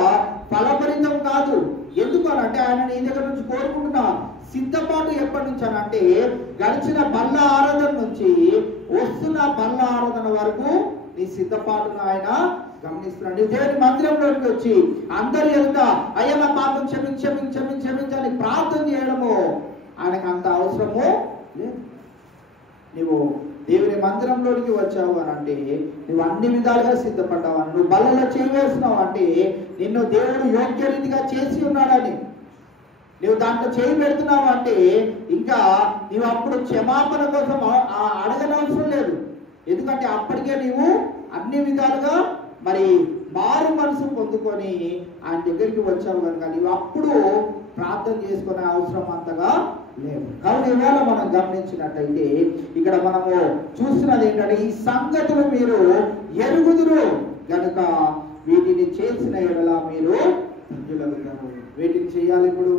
ఫలభరితం కాదు. ఎందుకు అనంటే ఆయన నీ దగ్గర నుంచి కోరుకుంటున్నా సిద్ధపాటు ఎప్పటి నుంచి అనంటే గడిచిన బల్ల ఆరాధన నుంచి వస్తున్న బల్ల ఆరాధన వరకు నీ సిద్ధపాటును ఆయన గమనిస్తున్నాడు. దేవుని మందిరంలోకి వచ్చి అందరి ఎదుట అయ్యా నా పాపం క్షమించని ప్రార్థన చేయడము ఆయనకు అంత అవసరము లేదు. నువ్వు దేవుని మందిరంలోనికి వచ్చావు అని అంటే నువ్వు అన్ని విధాలుగా సిద్ధపడ్డావు అని, నువ్వు బల్లలో చేయవేస్తున్నావు అంటే నిన్ను దేవుడు యోగ్య రీతిగా చేసి ఉన్నాడని, నువ్వు దాంట్లో చేయి పెడుతున్నావు అంటే ఇంకా నువ్వు అప్పుడు క్షమాపణ కోసం అడగనవసరం లేదు. ఎందుకంటే అప్పటికే నీవు అన్ని విధాలుగా మరి మారు మనసు పొందుకొని ఆయన దగ్గరికి వచ్చావు కనుక నీవు అప్పుడు ప్రార్థన చేసుకునే అవసరం అంతగా లేదు. కాబట్టి ఇవాళ మనం గమనించినట్టయితే ఇక్కడ మనము చూస్తున్నది ఏంటంటే ఈ సంగతులు మీరు ఎరుగుదురు కనుక వీటిని చేసిన ఎడల మీరు ధన్యులగుతారు. వీటిని చేయాలి. ఇప్పుడు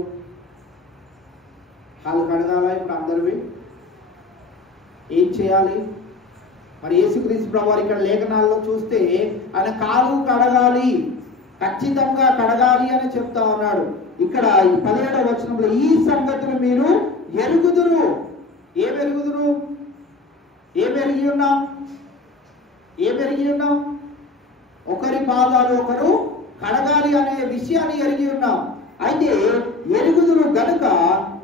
కాళ్ళు కడగాల. ఇప్పుడు అందరివి ఏం చేయాలి? మరి యేసుక్రీస్తు ప్రభువారు ఇక్కడ లేఖనాల్లో చూస్తే ఆయన కాలు కడగాలి, ఖచ్చితంగా కడగాలి అని చెప్తా ఉన్నాడు. ఇక్కడ ఈ 17వ వచనంలో ఈ సంగతులు మీరు ఎరుగుదురు. ఏం ఎరుగుదురు? ఏం ఎరిగి ఉన్నాం? ఒకరి పాదాలు ఒకరు కడగాలి అనే విషయాన్ని ఎరిగి ఉన్నాం. అయితే ఎరుగుదురు గనుక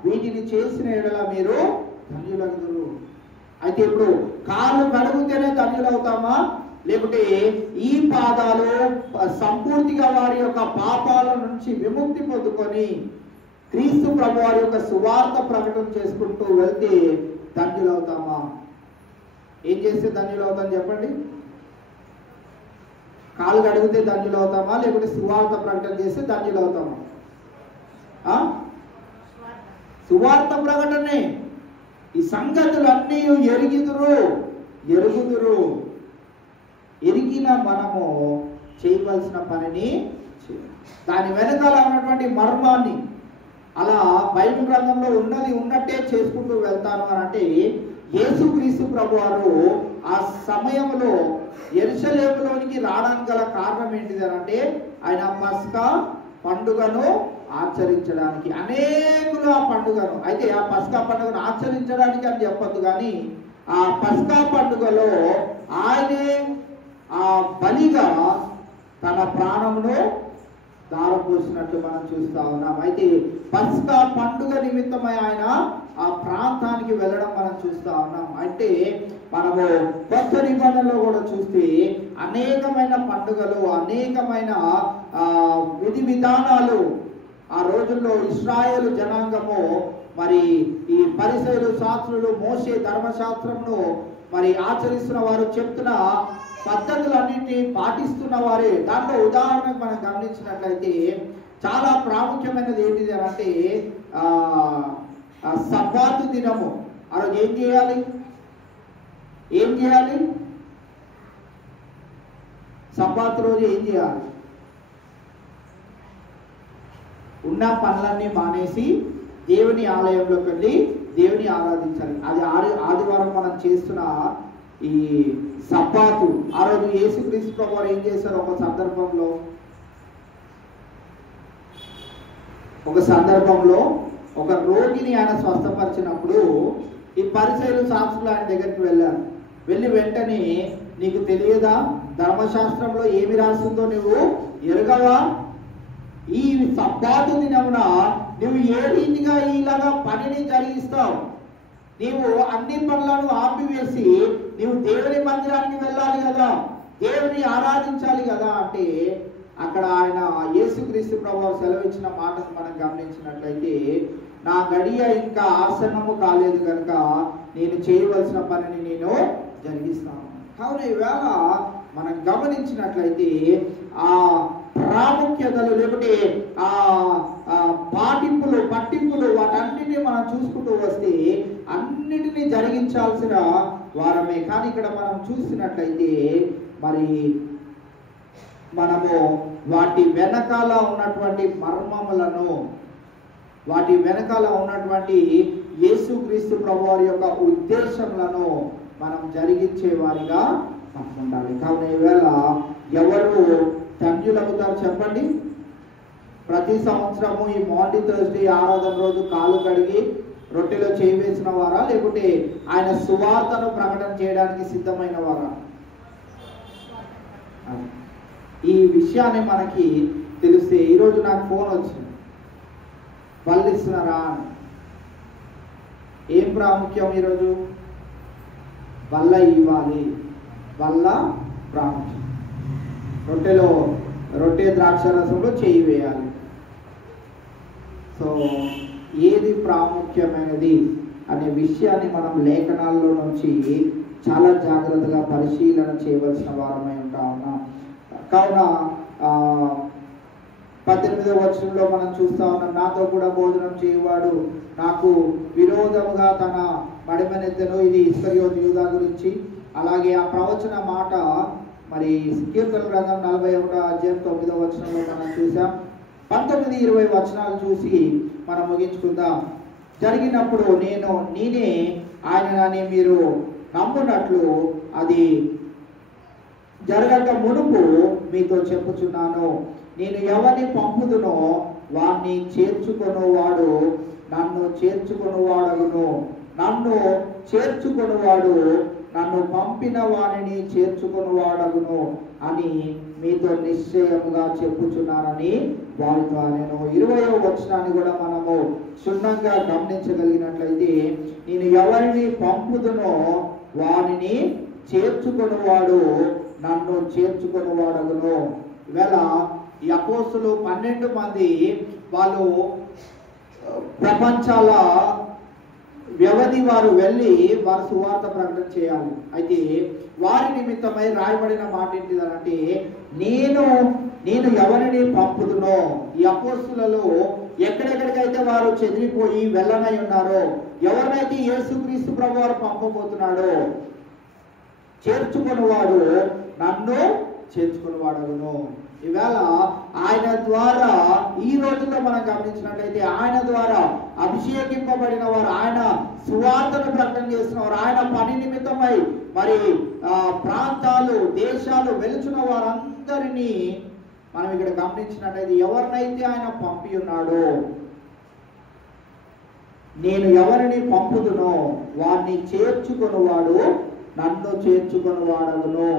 వీటిని చేసిన ఎడల మీరు ధన్యులగుదురు. అయితే ఇప్పుడు కాళ్ళు కడుగుతేనే ధన్యులవుతామా? లేకుంటే ఈ పాదాలు సంపూర్తిగా వారి యొక్క పాపాల నుంచి విముక్తి పొందుకొని క్రీస్తు ప్రభు వారి యొక్క సువార్త ప్రకటన చేసుకుంటూ వెళ్తే ధన్యులవుతామా? ఏం చేస్తే ధన్యులవుతాం చెప్పండి? కాళ్ళు కడిగితే ధన్యులవుతామా? లేకుంటే సువార్త ప్రకటన చేస్తే ధన్యులవుతామా? సువార్త ప్రకటనే. ఈ సంగతులన్నీ ఎరుగుదురు. ఎరిగిన మనము చేయవలసిన పనిని దాని వెనకాల ఉన్నటువంటి మర్మాన్ని అలా బైబిల్ గ్రంథంలో ఉన్నట్టే చేసుకుంటూ వెళ్తాను అని అంటే యేసుక్రీస్తు ప్రభువారు ఆ సమయంలో యెరూషలేములోనికి రావడానికి గల కారణం ఏంటిది అంటే ఆయన పస్కా పండుగను ఆచరించడానికి అనేకులు ఆ పండుగను, అయితే ఆ పస్కా పండుగను ఆచరించడానికి అని చెప్పొద్దు, కానీ ఆ పస్కా పండుగలో ఆయనే ఆ బలిగా తన ప్రాణమును దారపోసినట్లు మనం చూస్తా ఉన్నాం. అయితే పస్కా పండుగ నిమిత్తమై ఆయన ఆ ప్రాంతానికి వెళ్ళడం మనం చూస్తా ఉన్నాం. అంటే మనము కొత్త నిబంధనలో కూడా చూస్తే అనేకమైన పండుగలు, అనేకమైన విధి విధానాలు ఆ రోజుల్లో ఇశ్రాయేలు జనాంగము మరి ఈ పరిసయ్యులు, శాస్త్రులు, మోషే ధర్మశాస్త్రమును మరి ఆచరిస్తున్న వారు చెప్తున్న పద్ధతులన్నింటినీ పాటిస్తున్న వారే. దాంట్లో ఉదాహరణకు మనం గమనించినట్లయితే చాలా ప్రాముఖ్యమైనది ఏంటిది అని అంటే సబ్బాతు దినము. ఆ రోజు ఏం చేయాలి? సబ్బాతు రోజు ఏం చేయాలి? ఉన్న పనులన్నీ మానేసి దేవుని ఆలయంలోకి వెళ్ళి దేవుని ఆరాధించాలి. అది ఆదివారం మనం చేస్తున్న ఈ సబ్బాతు. ఆ రోజు యేసుక్రీస్తు ప్రభువారు ఏం చేశారు? ఒక సందర్భంలో ఒక రోగిని ఆయన స్వస్థపరిచినప్పుడు ఈ పరిసయ్యులు, శాస్త్రులు ఆయన దగ్గరికి వెళ్ళారు. వెళ్ళి వెంటనే నీకు తెలియదా, ధర్మశాస్త్రంలో ఏమి రాసిందో నువ్వు ఎరగవా? ఈ సబ్బాతు దినమున నువ్వు ఏ రీతిగా ఇలాగా పనిని జరిగిస్తావు? నీవు అన్ని పనులను ఆపివేసి నీవు దేవుని మందిరానికి వెళ్ళాలి కదా, దేవుని ఆరాధించాలి కదా అంటే అక్కడ ఆయన యేసుక్రీస్తు ప్రభువారు సెలవిచ్చిన మాటను మనం గమనించినట్లయితే, నా గడియ ఇంకా ఆసన్నము కాలేదు కనుక నేను చేయవలసిన పనిని నేను జరిగిస్తాను. కావున ఈవేళ మనం గమనించినట్లయితే ఆ ప్రాముఖ్యతలు లేకపోతే ఆ పట్టింపులు వాటన్నిటిని మనం చూసుకుంటూ వస్తే అన్నిటినీ జరిగించాల్సిన వారమే. కానీ ఇక్కడ మనం చూసినట్లయితే మరి మనము వాటి వెనకాల ఉన్నటువంటి మర్మములను, వాటి వెనకాల ఉన్నటువంటి యేసుక్రీస్తు ప్రభువారి యొక్క ఉద్దేశములను మనం జరిగించే వారిగా మనం ఉండాలి. కావున ఈవేళ ఎవరు ధన్యులవుతారు చెప్పండి? ప్రతి సంవత్సరము ఈ మాండి థర్స్డే ఆరాధన రోజు కాలు కడిగి రొట్టెలో చేయి వేసిన వారా, లేకుంటే ఆయన సువార్తను ప్రకటన చేయడానికి సిద్ధమైన వారా? ఈ విషయాన్ని మనకి తెలిస్తే, ఈరోజు నాకు ఫోన్ వచ్చింది, బల్ల ఇస్తున్నారా అని. ఏం ప్రాముఖ్యం ఈరోజు? బల్ల ఇవ్వాలి, బల్ల ప్రాముఖ్యం. రొట్టె ద్రాక్ష రసంలో చేయి వేయాలి. సో ఏది ప్రాముఖ్యమైనది అనే విషయాన్ని మనం లేఖనాల్లో నుంచి చాలా జాగ్రత్తగా పరిశీలన చేయవలసిన వారమై ఉంటా ఉన్నాం. కావున 18వ వచనంలో మనం చూస్తా ఉన్నాం, నాతో కూడా భోజనం చేయవాడు నాకు విరోధముగా తన మడిమనెత్తెను. ఇది ఇస్కరియోతు యూదా గురించి. అలాగే ఆ ప్రవచన మాట మరి కీర్తన గ్రంథం 41వ అధ్యాయం 9వ వచనంలో మనం చూసాం. 19-20 వచనాలు చూసి మనం ముగించుకుందాం. జరిగినప్పుడు నేనే ఆయనని మీరు నమ్మునట్లు అది జరగక మునుపు మీతో చెప్పుచున్నాను. నేను ఎవరిని పంపుదునో వాణ్ణి చేర్చుకొనువాడు నన్ను చేర్చుకొనువాడగును, నన్ను చేర్చుకొనువాడు నన్ను పంపిన వాణిని చేర్చుకొనువాడగును అని మీతో నిశ్చయముగా చెప్పుచున్నానని వారితో నేను. 20వ వచనాన్ని కూడా మనము క్షుణ్ణంగా గమనించగలిగినట్లయితే, నేను ఎవరిని పంపుదునో వానిని చేర్చుకొనువాడు నన్ను చేర్చుకొనువాడగును. ఈవేళ ఈ అపోస్తులు 12 మంది వాళ్ళు ప్రపంచాల వ్యవధి వారు వెళ్ళి వారు సువార్త ప్రకటన చేయాలి. అయితే వారి నిమిత్తమై రాయబడిన మాట ఏంటిదనంటే, నేను ఎవరిని పంపుదునో. ఈ అపోస్తులలో ఎక్కడెక్కడికైతే వారు చెదిరిపోయి వెళ్ళనై ఉన్నారో, ఎవరినైతే యేసుక్రీస్తు ప్రభువారు పంపబోతున్నాడో, చేర్చుకున్నవాడు నన్ను చేర్చుకున్నవాడగును. ఈవేళ ఆయన ద్వారా ఈ రోజుల్లో మనం గమనించినట్లయితే ఆయన ద్వారా అభిషేకింపబడిన వారు, ఆయన సువార్తను ప్రకటన చేసిన వారు, ఆయన పని నిమిత్తమై మరి ప్రాంతాలు, దేశాలు వెలుచున్న వారందరినీ మనం ఇక్కడ గమనించినట్లయితే ఎవరినైతే ఆయన పంపి ఉన్నాడో, నేను ఎవరిని పంపుదునో వారిని చేర్చుకొనువాడు నన్ను చేర్చుకొనువాడగును.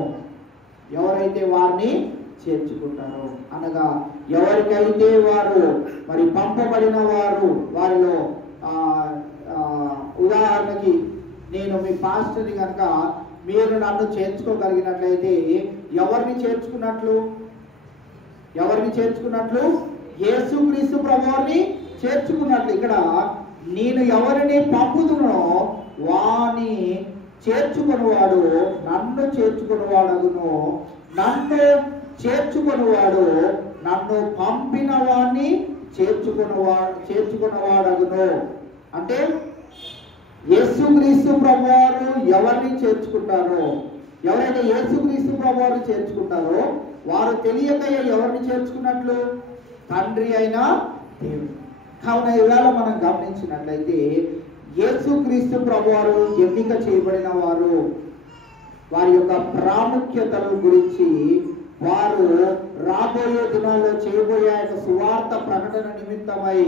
ఎవరైతే వారిని చేర్చుకుంటారో అనగా ఎవరికైతే వారు మరి పంపబడిన వారు, వారిలో ఉదాహరణకి నేను మీ పాస్టర్ని కనుక మీరు నన్ను చేర్చుకోగలిగినట్లయితే ఎవరిని చేర్చుకున్నట్లు? ఎవరిని చేర్చుకున్నట్లు? యేసుక్రీస్తు ప్రభువుని చేర్చుకున్నట్లు. ఇక్కడ నేను ఎవరిని పంపుతున్నో వాని చేర్చుకునివాడు నన్ను చేర్చుకునివాడగును, నన్ను చేర్చుకునివాడు నన్ను పంపిన వాడిని చేర్చుకున్నవాడగును. అంటే యేసుక్రీస్తు ప్రభువారు ఎవరిని చేర్చుకుంటారో, ఎవరైతే యేసుక్రీస్తు ప్రభువారు చేర్చుకుంటారో వారు తెలియక ఎవరిని చేర్చుకున్నట్లు? తండ్రి అయిన దేవుడు. కావున ఈవేళ మనం గమనించినట్లయితే యేసుక్రీస్తు ప్రభువారు ఎన్నిక చేయబడిన వారు, వారి యొక్క ప్రాముఖ్యతల గురించి వారు రాబోయే దినాల్లో చేయబోయే యొక్క సువార్త ప్రకటన నిమిత్తమై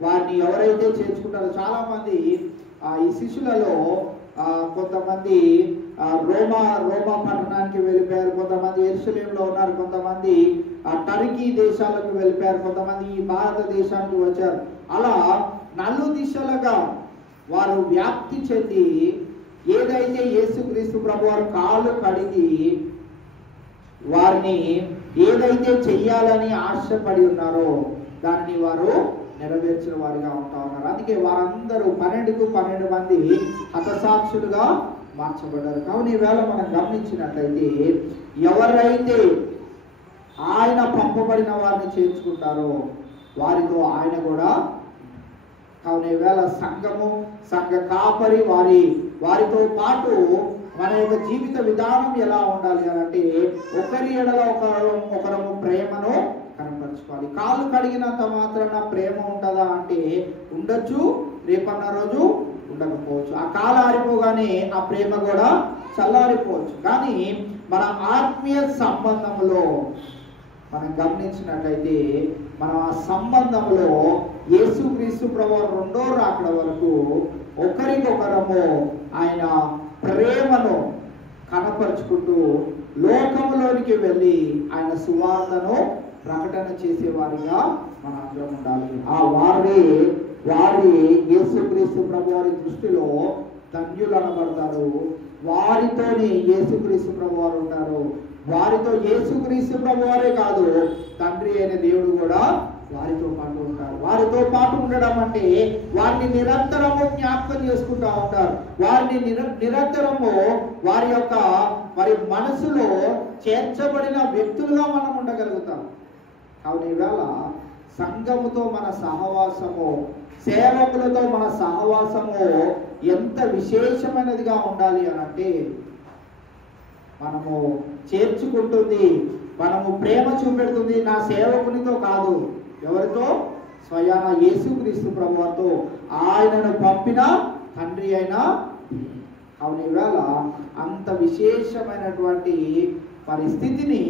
వారిని ఎవరైతే చేర్చుకుంటారో, చాలా మంది ఈ శిష్యులలో కొంతమంది రోమా పట్టణానికి వెళ్ళిపోయారు, కొంతమంది యెరూషలేములో ఉన్నారు, కొంతమంది టర్కీ దేశాలకు వెళ్ళిపోయారు, కొంతమంది ఈ భారతదేశానికి వచ్చారు. అలా నలు దిశలుగా వారు వ్యాప్తి చెంది ఏదైతే యేసుక్రీస్తు ప్రభువారు కాళ్ళు కడిగి వారిని ఏదైతే చెయ్యాలని ఆశపడి ఉన్నారో దాన్ని వారు నెరవేర్చిన వారిగా ఉంటా ఉన్నారు. అందుకే వారందరూ 12కు 12 మంది హతసాక్షులుగా మార్చబడ్డారు. కావున ఈవేళ మనం గమనించినట్లయితే ఎవరైతే ఆయన పంపబడిన వారిని చేర్చుకుంటారో వారితో ఆయన కూడా. కావున ఈవేళ సంఘము, సంఘ కాపరి వారితో పాటు మన యొక్క జీవిత విధానం ఎలా ఉండాలి అని అంటే ఒకరి ఎడల ఒకరము ప్రేమను కనపరచుకోవాలి. కాళ్ళు కడిగినంత మాత్రాన ప్రేమ ఉంటుందా అంటే ఉండొచ్చు, రేపన్న రోజు ఉండకపోవచ్చు. ఆ కాలు ఆరిపోగానే ఆ ప్రేమ కూడా చల్లారిపోవచ్చు. కానీ మన ఆత్మీయ సంబంధంలో మనం గమనించినట్లయితే మన ఆ సంబంధంలో యేసుక్రీస్తు ప్రభువు రెండో రాకడ వరకు ఒకరికొకరము ఆయన ప్రేమను కనపరుచుకుంటూ లోకంలోనికి వెళ్ళి ఆయన సువార్తను ప్రకటన చేసేవారిగా మన అందరం ఉండాలి. వారి యేసుక్రీస్తు ప్రభు వారి దృష్టిలో ధన్యులు అనబడతారు. వారితోనే యేసుక్రీస్తు ప్రభు వారు ఉంటారు. వారితో యేసుక్రీస్తు ప్రభు వారే కాదు, తండ్రి అయిన దేవుడు కూడా వారితో పాటు ఉంటారు. వారితో పాటు ఉండడం అంటే వారిని నిరంతరము జ్ఞాపకం చేసుకుంటూ ఉంటారు. వారిని నిరంతరము వారి మనసులో చేర్చబడిన వ్యక్తులుగా మనం ఉండగలుగుతాం. కావున ఈవేళ సంఘముతో మన సహవాసము, సేవకులతో మన సహవాసము ఎంత విశేషమైనదిగా ఉండాలి అని అంటే మనము చేర్చుకుంటుంది, మనము ప్రేమ చూపెడుతుంది నా సేవకునితో కాదు, ఎవరితో? స్వయాన యేసుక్రీస్తు ప్రభువుతో, ఆయనను పంపిన తండ్రి అయిన. అవును, ఈవేళ అంత విశేషమైనటువంటి పరిస్థితిని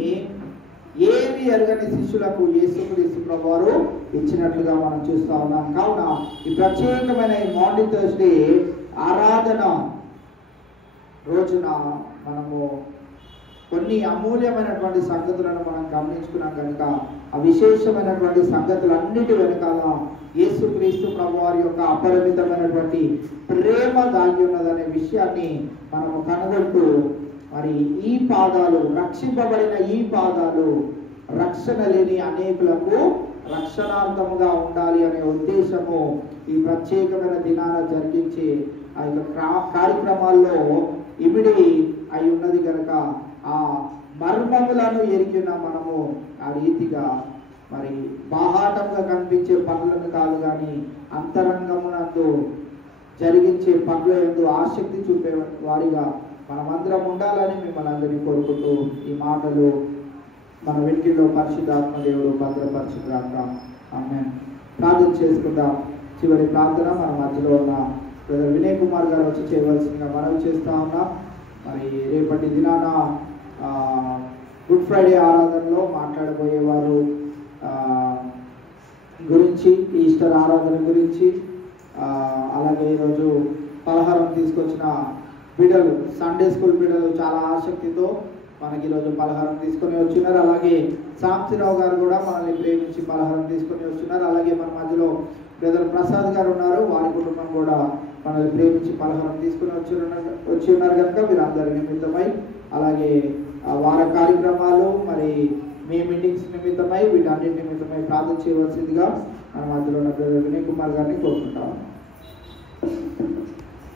ఏమి ఎరగని శిష్యులకు యేసుక్రీస్తు ప్రభువారు ఇచ్చినట్లుగా మనం చూస్తా ఉన్నాం. కావున ఈ ప్రత్యేకమైన మాండీ థర్స్డే ఆరాధన రోజున మనము కొన్ని అమూల్యమైనటువంటి సంగతులను మనం గమనించుకున్నాం కనుక ఆ విశేషమైనటువంటి సంగతులన్నిటి వెనకాల యేసుక్రీస్తు ప్రభువారి యొక్క అపరిమితమైనటువంటి ప్రేమ దాగి ఉన్నదనే విషయాన్ని మనము కనుగొంటూ మరి ఈ పాదాలు, రక్షింపబడిన ఈ పాదాలు రక్షణ లేని అనేకులకు రక్షణార్థముగా ఉండాలి అనే ఉద్దేశము ఈ ప్రత్యేకమైన దినాన జరిగించే ఆ యొక్క కార్యక్రమాల్లో ఇమిడి అయి ఉన్నది కనుక ఆ మర్మములను ఎరిగిన మనము ఆ రీతిగా మరి బాహాటంగా కనిపించే పనులను కాదు కానీ అంతరంగమునందు జరిగించే పనుల యందు ఆసక్తి చూపే వారిగా మనమందరం ఉండాలని మిమ్మల్ని అందరినీ కోరుకుంటూ ఈ మాటలు మన వెంటిలో పరిశుద్ధాత్మ దేవుడు భద్రపరచుగాక. ఆమేన్. ప్రార్థన చేసుకుందాం. చివరి ప్రార్థన మన మధ్యలో ఉన్న బ్రదర్ వినయ్ కుమార్ గారు వచ్చి చేయవలసిందిగా మనవి చేస్తా ఉన్నాం. మరి రేపటి దినాన గుడ్ ఫ్రైడే ఆరాధనలో మాట్లాడబోయేవారు గురించి, ఈస్టర్ ఆరాధన గురించి, అలాగే ఈరోజు పలహారం తీసుకొచ్చిన బిడ్డలు, సండే స్కూల్ బిడ్డలు చాలా ఆసక్తితో మనకి ఈరోజు పలహారం తీసుకొని వచ్చినారు. అలాగే శాంతిరావు గారు కూడా మనల్ని ప్రేమించి పలహారం తీసుకొని వచ్చినారు. అలాగే మన మధ్యలో బ్రదర్ ప్రసాద్ గారు ఉన్నారు, వారి కుటుంబం కూడా మనల్ని ప్రేమించి పలహారం తీసుకొని వచ్చి ఉన్నారు కనుక వీరందరి నిమిత్తమై, అలాగే వార కార్యక్రమాలు, మరి మీ మీటింగ్స్ నిమిత్తమై, వీటన్నిటి నిమిత్తమై ప్రార్థన చేయవలసిందిగా మన మధ్యలో ఉన్న బ్రదర్ వినయ్ కుమార్ గారిని కోరుకుంటాం.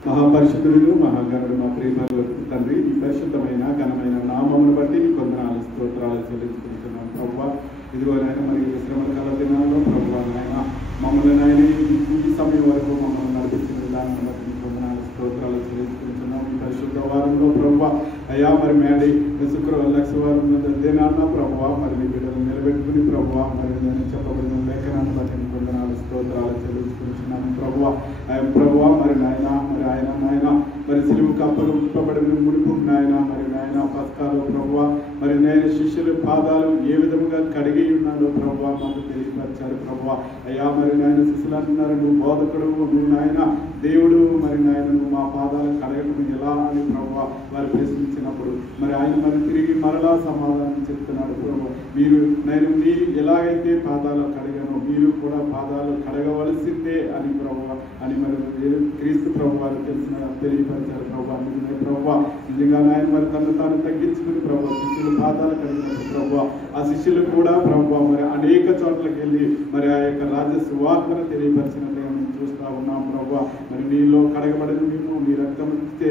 మహాపరిశుద్ధుడు, మహాగణుడు, మా ప్రేమ తండ్రి, ఈ పరిశుద్ధమైన ఘనమైన నామమును బట్టి నీ కొందనాలు స్తోత్రాలు చెల్లించుకుంటున్నాం ప్రభువా. ఇదిగో నాయన మరి శ్రమల కాల దినాల్లో ప్రభువా నాయన మమ్మల్ని నాయన ఈ సమయం వరకు మమ్మల్ని నడిపించిన విధానాన్ని బట్టి నీ కొందనాలు స్తోత్రాలు చెల్లించుకుంటున్నాం. ఈ పరిశుద్ధ వారంలో ప్రభువా అయ్యా మరి మేడి శుక్రవారం లక్షవారం దినాన్న ప్రభువా మరి నీ బిడ్డలు నిలబెట్టుకుని ప్రభువా మరి నేను చెప్పబడిన లేఖనాన్ని బట్టి నీ కొందనాలు స్తోత్రాలు చెల్లించుకుంటున్నాను ప్రభువా. ప్రభువా మరి నాయన మరి ఆయన నాయన మరి సిలువు కప్పబడిన మునుపు నాయన మరి నాయన పథకాలు ప్రభువా మరి నేను శిష్యుల పాదాలు ఏ విధముగా కడిగి ఉన్నాడో ప్రభువా మాకు తెలియపరిచారు ప్రభువా. అయ్యా మరి నాయన శిష్యులు అంటున్నారు, నువ్వు బోధకుడు, నువ్వు నాయన దేవుడు, మరి నాయన నువ్వు మా పాదాలు కడగడం ఎలా అని ప్రభువా వారు ప్రశ్నించినప్పుడు మరి ఆయన మరి తిరిగి మరలా సమాధానం చెప్తున్నాడు ప్రభు, మీరు నేను మీరు ఎలాగైతే పాదాలు కడగను మీరు కూడా పాదాలు కడగవలసిందే అని ప్రభువా అని మరి క్రీస్తు ప్రభు వారు తెలియపరిచారు ప్రభు. నిజమే ప్రభు, నిజంగా నాయన మరి తను తాను తగ్గించుకుని ప్రభు శిష్యులు పాదాలు కడిగినట్టు ప్రభు ఆ శిష్యులు కూడా ప్రభు మరి అనేక చోట్లకి వెళ్ళి మరి ఆ యొక్క రాజ్య సువార్తను తెలియపరిచినట్లుగా మేము చూస్తూ ఉన్నాం ప్రభు. మరి నీలో కడగబడిన మేము, నీ రక్తం ఇస్తే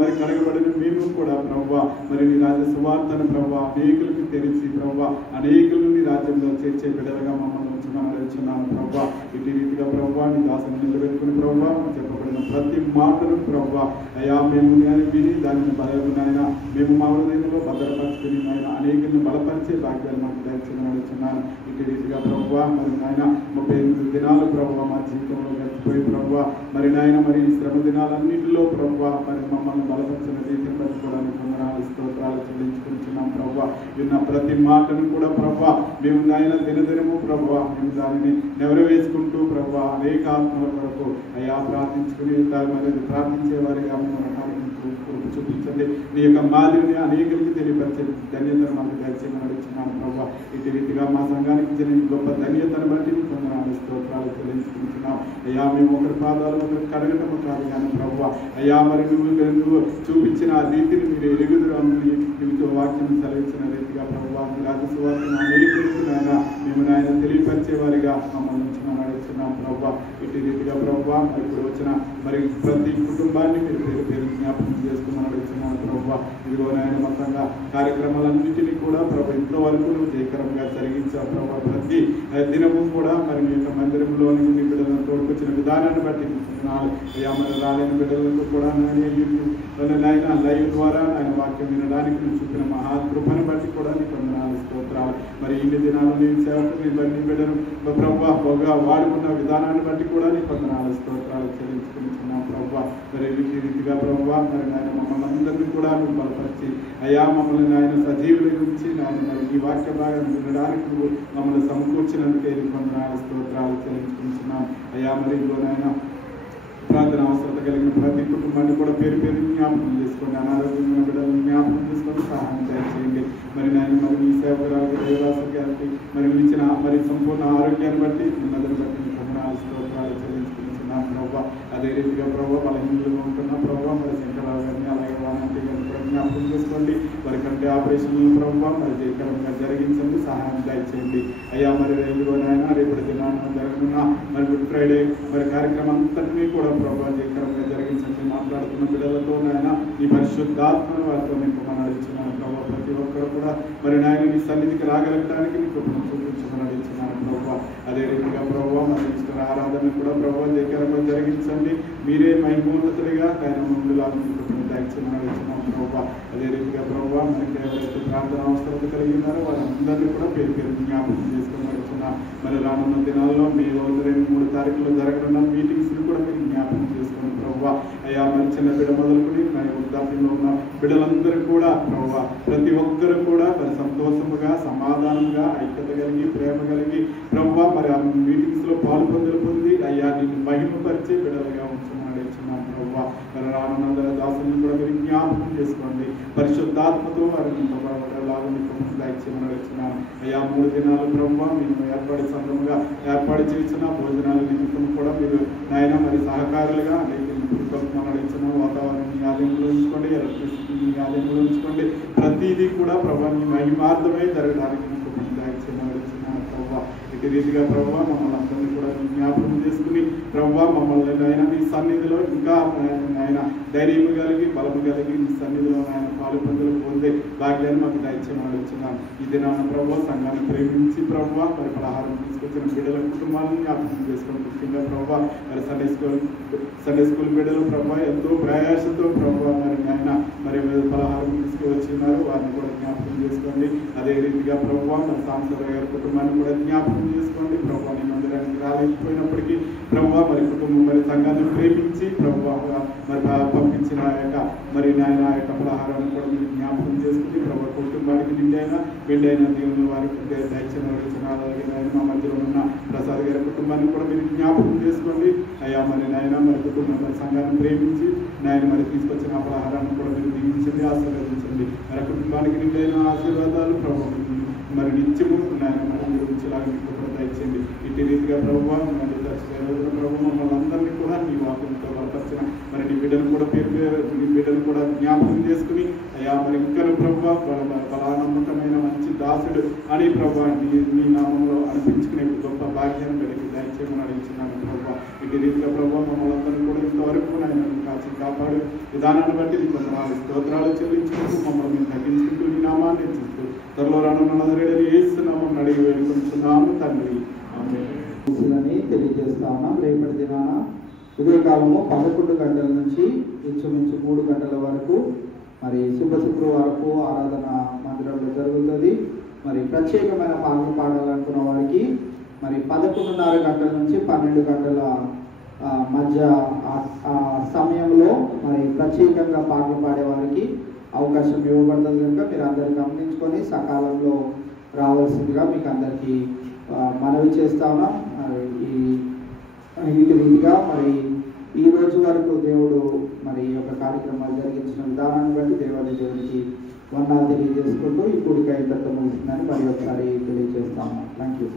మరి కడగబడిన మేము కూడా ప్రభు మరి నీ రాజ్య సువార్తను ప్రభు అనేకులకు తెలిసి ప్రభు అనేకులను నీ రాజ్యంలో చేర్చే బిడ్డలుగా మమ్మల్ని ఉంచున్నాను ప్రభు. ఇటు రీతిగా ప్రభు నీ దాసుని నిలబెట్టుకుని ప్రభు చెప్పబడిన ప్రతి మాటను ప్రభు అయ్యా మేము విని దానిని బలమైన మేము మా హృదయంలో భద్రపరుచుకుని నాయన అనేకులను బలపరిచే భాగ్యాలు మాకు దయచేయమని అడుగుతున్నాను. ఇటు రీతిగా ప్రభు మరి నాయన 38 దినాలు ప్రభు మా జీవితంలో గడిచిపోయి ప్రభు మరి నాయన మరి ఈ శ్రమ దినాలన్నింటిలో ప్రభు మరి మమ్మల్ని బలపరిచిన రీతిని పట్టుకోవడానికి వందనాలు స్తోత్రాలు చెల్లించుకుంటున్నాం ప్రభు. విన్న ప్రతి మాటను కూడా ప్రభు మేము నాయన దినదినము ప్రభు మేము దానిని నెవరవేసుకుంటూ ప్రభు అనేక ఆత్మల కొరకు అయ్యా ప్రార్థించుకుని మరి ప్రార్థించే వారిగా చూపించండి. నీ యొక్క మాదిరిని అనేకులకి తెలియపరిచే ధన్యతను మాకు దయచేయమని అడుగుతున్నాను ప్రభు. ఇటు రీతిగా మా సంఘానికి ఇచ్చిన గొప్ప ధన్యతను బట్టి నీకు వందనాలు స్తోత్రాలు చెల్లించుకుంటున్నాం. అయ్యా మేము ఒకరి పాదాలు ఒకరు కడగటము కాదు కానీ ప్రభు అయ్యా మరి నువ్వు చూపించిన ఆ రీతిని మీరు ఎరుగుదురు అని వాక్యం సెలవించిన రీతిగా ప్రభు రాజస్వార్తను అనేకులకు నాయన మేము నాయన తెలియపరిచే వారిగా మమ్మల్ని ఉంచున్నామని అడుగుతున్నాం ప్రభు. ఇటు రీతిగా ప్రభు ఇప్పుడు వచ్చిన మరి ప్రతి కుటుంబాన్ని మీరు పేరు పేరు జ్ఞాపకం చేసుకోమని అడుగుతున్నాను ప్రభు. ఇదిగో నాయన మొత్తంగా కార్యక్రమాలన్నింటినీ కూడా ప్రభు ఇంతవరకు నువ్వు జయకరంగా జరిగించావు ప్రభు. ప్రతి దినము కూడా మరి మీ యొక్క మందిరంలోని మీ బిడ్డలను తోడుకొచ్చిన విధానాన్ని బట్టి అయ్యా మరి రాలేని బిడ్డలకు కూడా నాయన లైవ్ ద్వారా ఆయన వాక్యం వినడానికి నువ్వు చూపిన మహాకృపను బట్టి కూడా నీకు వందనాలు స్తోత్రాలు. మరి ఇన్ని దినాలు నేను సేవకుని నీ బిడ్డను ప్రభు వాడుకున్న విధానాన్ని బట్టి కూడా నీకు వందనాలు స్తోత్రాలు చెల్లించుకుంటున్నాం ప్రభు. మరి ఈ రీతిగా ప్రభు మరి నాయన మమ్మల్ని అందరినీ కూడా నువ్వు బలపరిచి అయ్యా మమ్మల్ని నాయన సజీవుల గురించి నాయన మరి ఈ వాక్య భాగం వినడానికి నువ్వు మమ్మల్ని సమకూర్చినందుకే నీకు వందనాలు స్తోత్రాలు చెల్లించుకుంటున్నాం. అయ్యా మరి నాయన ప్రార్థన అవసరత కలిగిన ప్రతి కుటుంబాన్ని కూడా పేరు పేరు జ్ఞాపకం చేసుకోండి. అనారోగ్యమైన బిడ్డలను జ్ఞాపకం చేసుకొని సహాయం చేయండి. మరి నాయన మరి ఈ సేవకురాలకి దేవదాసు గారికి మరి ఇచ్చిన మరి సంపూర్ణ ఆరోగ్యాన్ని బట్టి ఉన్నదని బట్టి వందనాలు స్తోత్రాలు చెల్లించుకుంటున్నాం ప్రభు. అదే రీతిగా ప్రభు బలహీనులుగా ఉంటున్న ప్రభు మరి శంకరరావు గారిని అలాగే వానంటి గారిని కూడా జ్ఞాపకం చేసుకోండి. మరి కంటే ఆపరేషన్లు ప్రభు మరి జయకరంగా జరిగించండి, సహాయం దయచేయండి. అయ్యా మరి రైలులోనైనా రేపటి దినాన జరగనున్న మరి గుడ్ ఫ్రైడే మరి కార్యక్రమం అంతటినీ కూడా ప్రభు జయకరంగా జరిగించండి. మాట్లాడుతున్న బిడ్డలతోనైనా ఈ పరిశుద్ధాత్మను వారితో నింపమని అడుగుతున్నాను ప్రభు. ప్రతి ఒక్కరు కూడా మరి నాయన నీ సన్నిధికి రాగలగడానికి నీ కృపను చూపించమని అడుగుతున్నాను ప్రభు. అదే రీతిగా ప్రభు మరి ఈస్టర్ ఆరాధన కూడా ప్రభు జయకరంగా జరిగించండి. మీరే మహిమోన్నతుడిగా ఆయన ముందులా దయచేయమని ప్రభావ. అదే రీతిగా ప్రభావ మనకి ఎవరైతే ప్రార్థన అవసరం కలిగి ఉన్నారో వారందరినీ కూడా పేరు పేరు జ్ఞాపకం చేసుకుని నడుచున్నా. మరి రానున్న దినాల్లో మీ 2-3 తారీఖులో జరగనున్న మీటింగ్స్ కూడా మీరు జ్ఞాపకం చేసుకోండి ప్రభావ. అయ్యా మరి చిన్న బిడ్డ మొదలుకొని మరి వృద్ధాప్యంలో ఉన్న బిడ్డలందరూ కూడా ప్రభావ ప్రతి ఒక్కరు కూడా మరి సంతోషముగా సమాధానంగా ఐక్యత కలిగి ప్రేమ కలిగి ప్రభావ మరి ఆ మీటింగ్స్ లో పొంది అయ్యా నిన్ను మహిమపరిచే బిడ్డలుగా ఉంచమని ఇచ్చున్నాను ప్రభావ. మరి రానున్న దాసులను కూడా మీరు జ్ఞాపకం చేసుకోండి. పరిశుద్ధాత్మతో వారిని దయచేయమని ఇచ్చున్నాను. అయ్యా 3 దినాలు ప్రభావ మేము ఏర్పాటు సందర్భంగా ఏర్పాటు చేసిన భోజనాల నిమిత్తం కూడా మీరు నాయన మరి సహకారులుగా అనేక ఇచ్చిన వాతావరణం మీ ఆలయంలో ఉంచుకోండి, ఎలక్ట్రిసిటీ మీ ఆలయంలో ఉంచుకోండి. ప్రతిదీ కూడా ప్రభావం మహిమార్థమే జరగడానికి దయచేయమని ఇచ్చున్నాను ప్రభావ. ఇటు రీతిగా ప్రభావ మమ్మల్ని అందరినీ కూడా జ్ఞాపకం చేసుకుని ప్రభావ మమ్మల్ని ఆయన మీ సన్నిధిలో ఇంకా ఆయన ధైర్యం కలిగి బలము కలిగి మీ సన్నిధిలో ఆయన పాలు పొందులు పొందే భాగ్యాన్ని మాకు దయచేయమని ఇచ్చున్నాను. ఈ దినాన ప్రభావ సంఘాన్ని ప్రేమించి ప్రభావ మరి పలహారం తీసుకొచ్చిన బిడ్డల కుటుంబాలను జ్ఞాపకం చేసుకుని ముఖ్యంగా ప్రభావ మరి సండే స్కూల్ బిడ్డలు ప్రభావ ఎంతో ప్రయాసంతో ప్రభావ మరి ఆయన మరి పలహారం తీసుకువచ్చినారు. వారిని కూడా జ్ఞాపకం చేసుకోండి. అదే రీతిగా ప్రభావ మరి సాంసరావు గారి కుటుంబాన్ని కూడా జ్ఞాపకం చేసుకోండి ప్రభావ. ఈ మందిరానికి రాలేకపోయినప్పటికీ ప్రభావ మరి కుటుంబం మరి సంఘాన్ని ప్రేమించి ప్రభావ మరి పంపించిన మరి నాయన యొక్క పలహారాన్ని కూడా మీరు జ్ఞాపకం చేసుకుని ప్రభావ కుటుంబానికి నిండైన దేవుని వారికి దయచేసిన అలాగే నాయన మా మధ్యలో ఉన్న ప్రసాద్ గారి కుటుంబాన్ని కూడా మీరు జ్ఞాపకం చేసుకోండి. అయ్యా మరి నాయన మరి కుటుంబం మరి సంఘాన్ని ప్రేమించి నాయన మరి తీసుకొచ్చిన పలహారాన్ని కూడా మీరు దీవించండి, ఆశీర్వదించండి. మరి కుటుంబానికి నిండైన ఆశీర్వాదాలు ప్రభావ మరి నిత్యము నాయన మరి మీరు ఉంచేలాగా మీకు కూడా దయచేయండి. ఇటు రీతిగా ప్రభావ ప్రభావ మమ్మల్ని అందరినీ కూడా నీ వాక్యంతో బలపరిచిన మరి నీ బిడ్డను కూడా నీ బిడ్డను కూడా జ్ఞాపకం చేసుకుని అయ్యా మరి ఇంకా ప్రభావ బలానమ్మకమైన మంచి దాసుడు అని ప్రభావ నీ నామంలో అనిపించుకునే గొప్ప భాగ్యాన్ని బిడ్డకి దయచేయమని అడిగిస్తున్నాను ప్రభావ. ఇటు రీతిగా ప్రభావ మమ్మల్ని అందరినీ కూడా ఇంతవరకు ఆయన కాచి కాపాడు విధానాన్ని బట్టి నీ కొందరు స్తోత్రాలు చెల్లించుకుంటూ మమ్మల్ని మేము తగ్గించుకుంటూ నీ నామాన్ని చూస్తూ త్వరలో రానున్న నజరేయుడైన యేసు నామమున అడిగి వేడుకొంచున్నాము తండ్రి. అని తెలియజేస్తా ఉన్నాం. రేపటి దినాన ఉదయకాలము 11 గంటల నుంచి ఇంచుమించు 3 గంటల వరకు మరి శుభ శుక్రవారపు ఆరాధన మందిరంలో జరుగుతుంది. మరి ప్రత్యేకమైన పాటలు పాడాలనుకున్న వారికి మరి 11:30 గంటల నుంచి 12 గంటల మధ్య సమయంలో మరి ప్రత్యేకంగా పాటలు పాడే వారికి అవకాశం ఇవ్వబడుతుంది కనుక మీరు అందరూ గమనించుకొని సకాలంలో రావాల్సిందిగా మీకు అందరికీ మనవి చేస్తా ఉన్నాం. ఈ రీతిగా మరి ఈ రోజు వరకు దేవుడు మరి ఈ యొక్క కార్యక్రమాలు జరిగించిన విధానాన్ని బట్టి దేవునికి వందనాలు తెలియజేసుకుంటూ ఈ కూడిక ఇంతటితో ముగిసిందని మరి ఒకసారి తెలియజేస్తాము. Thank you.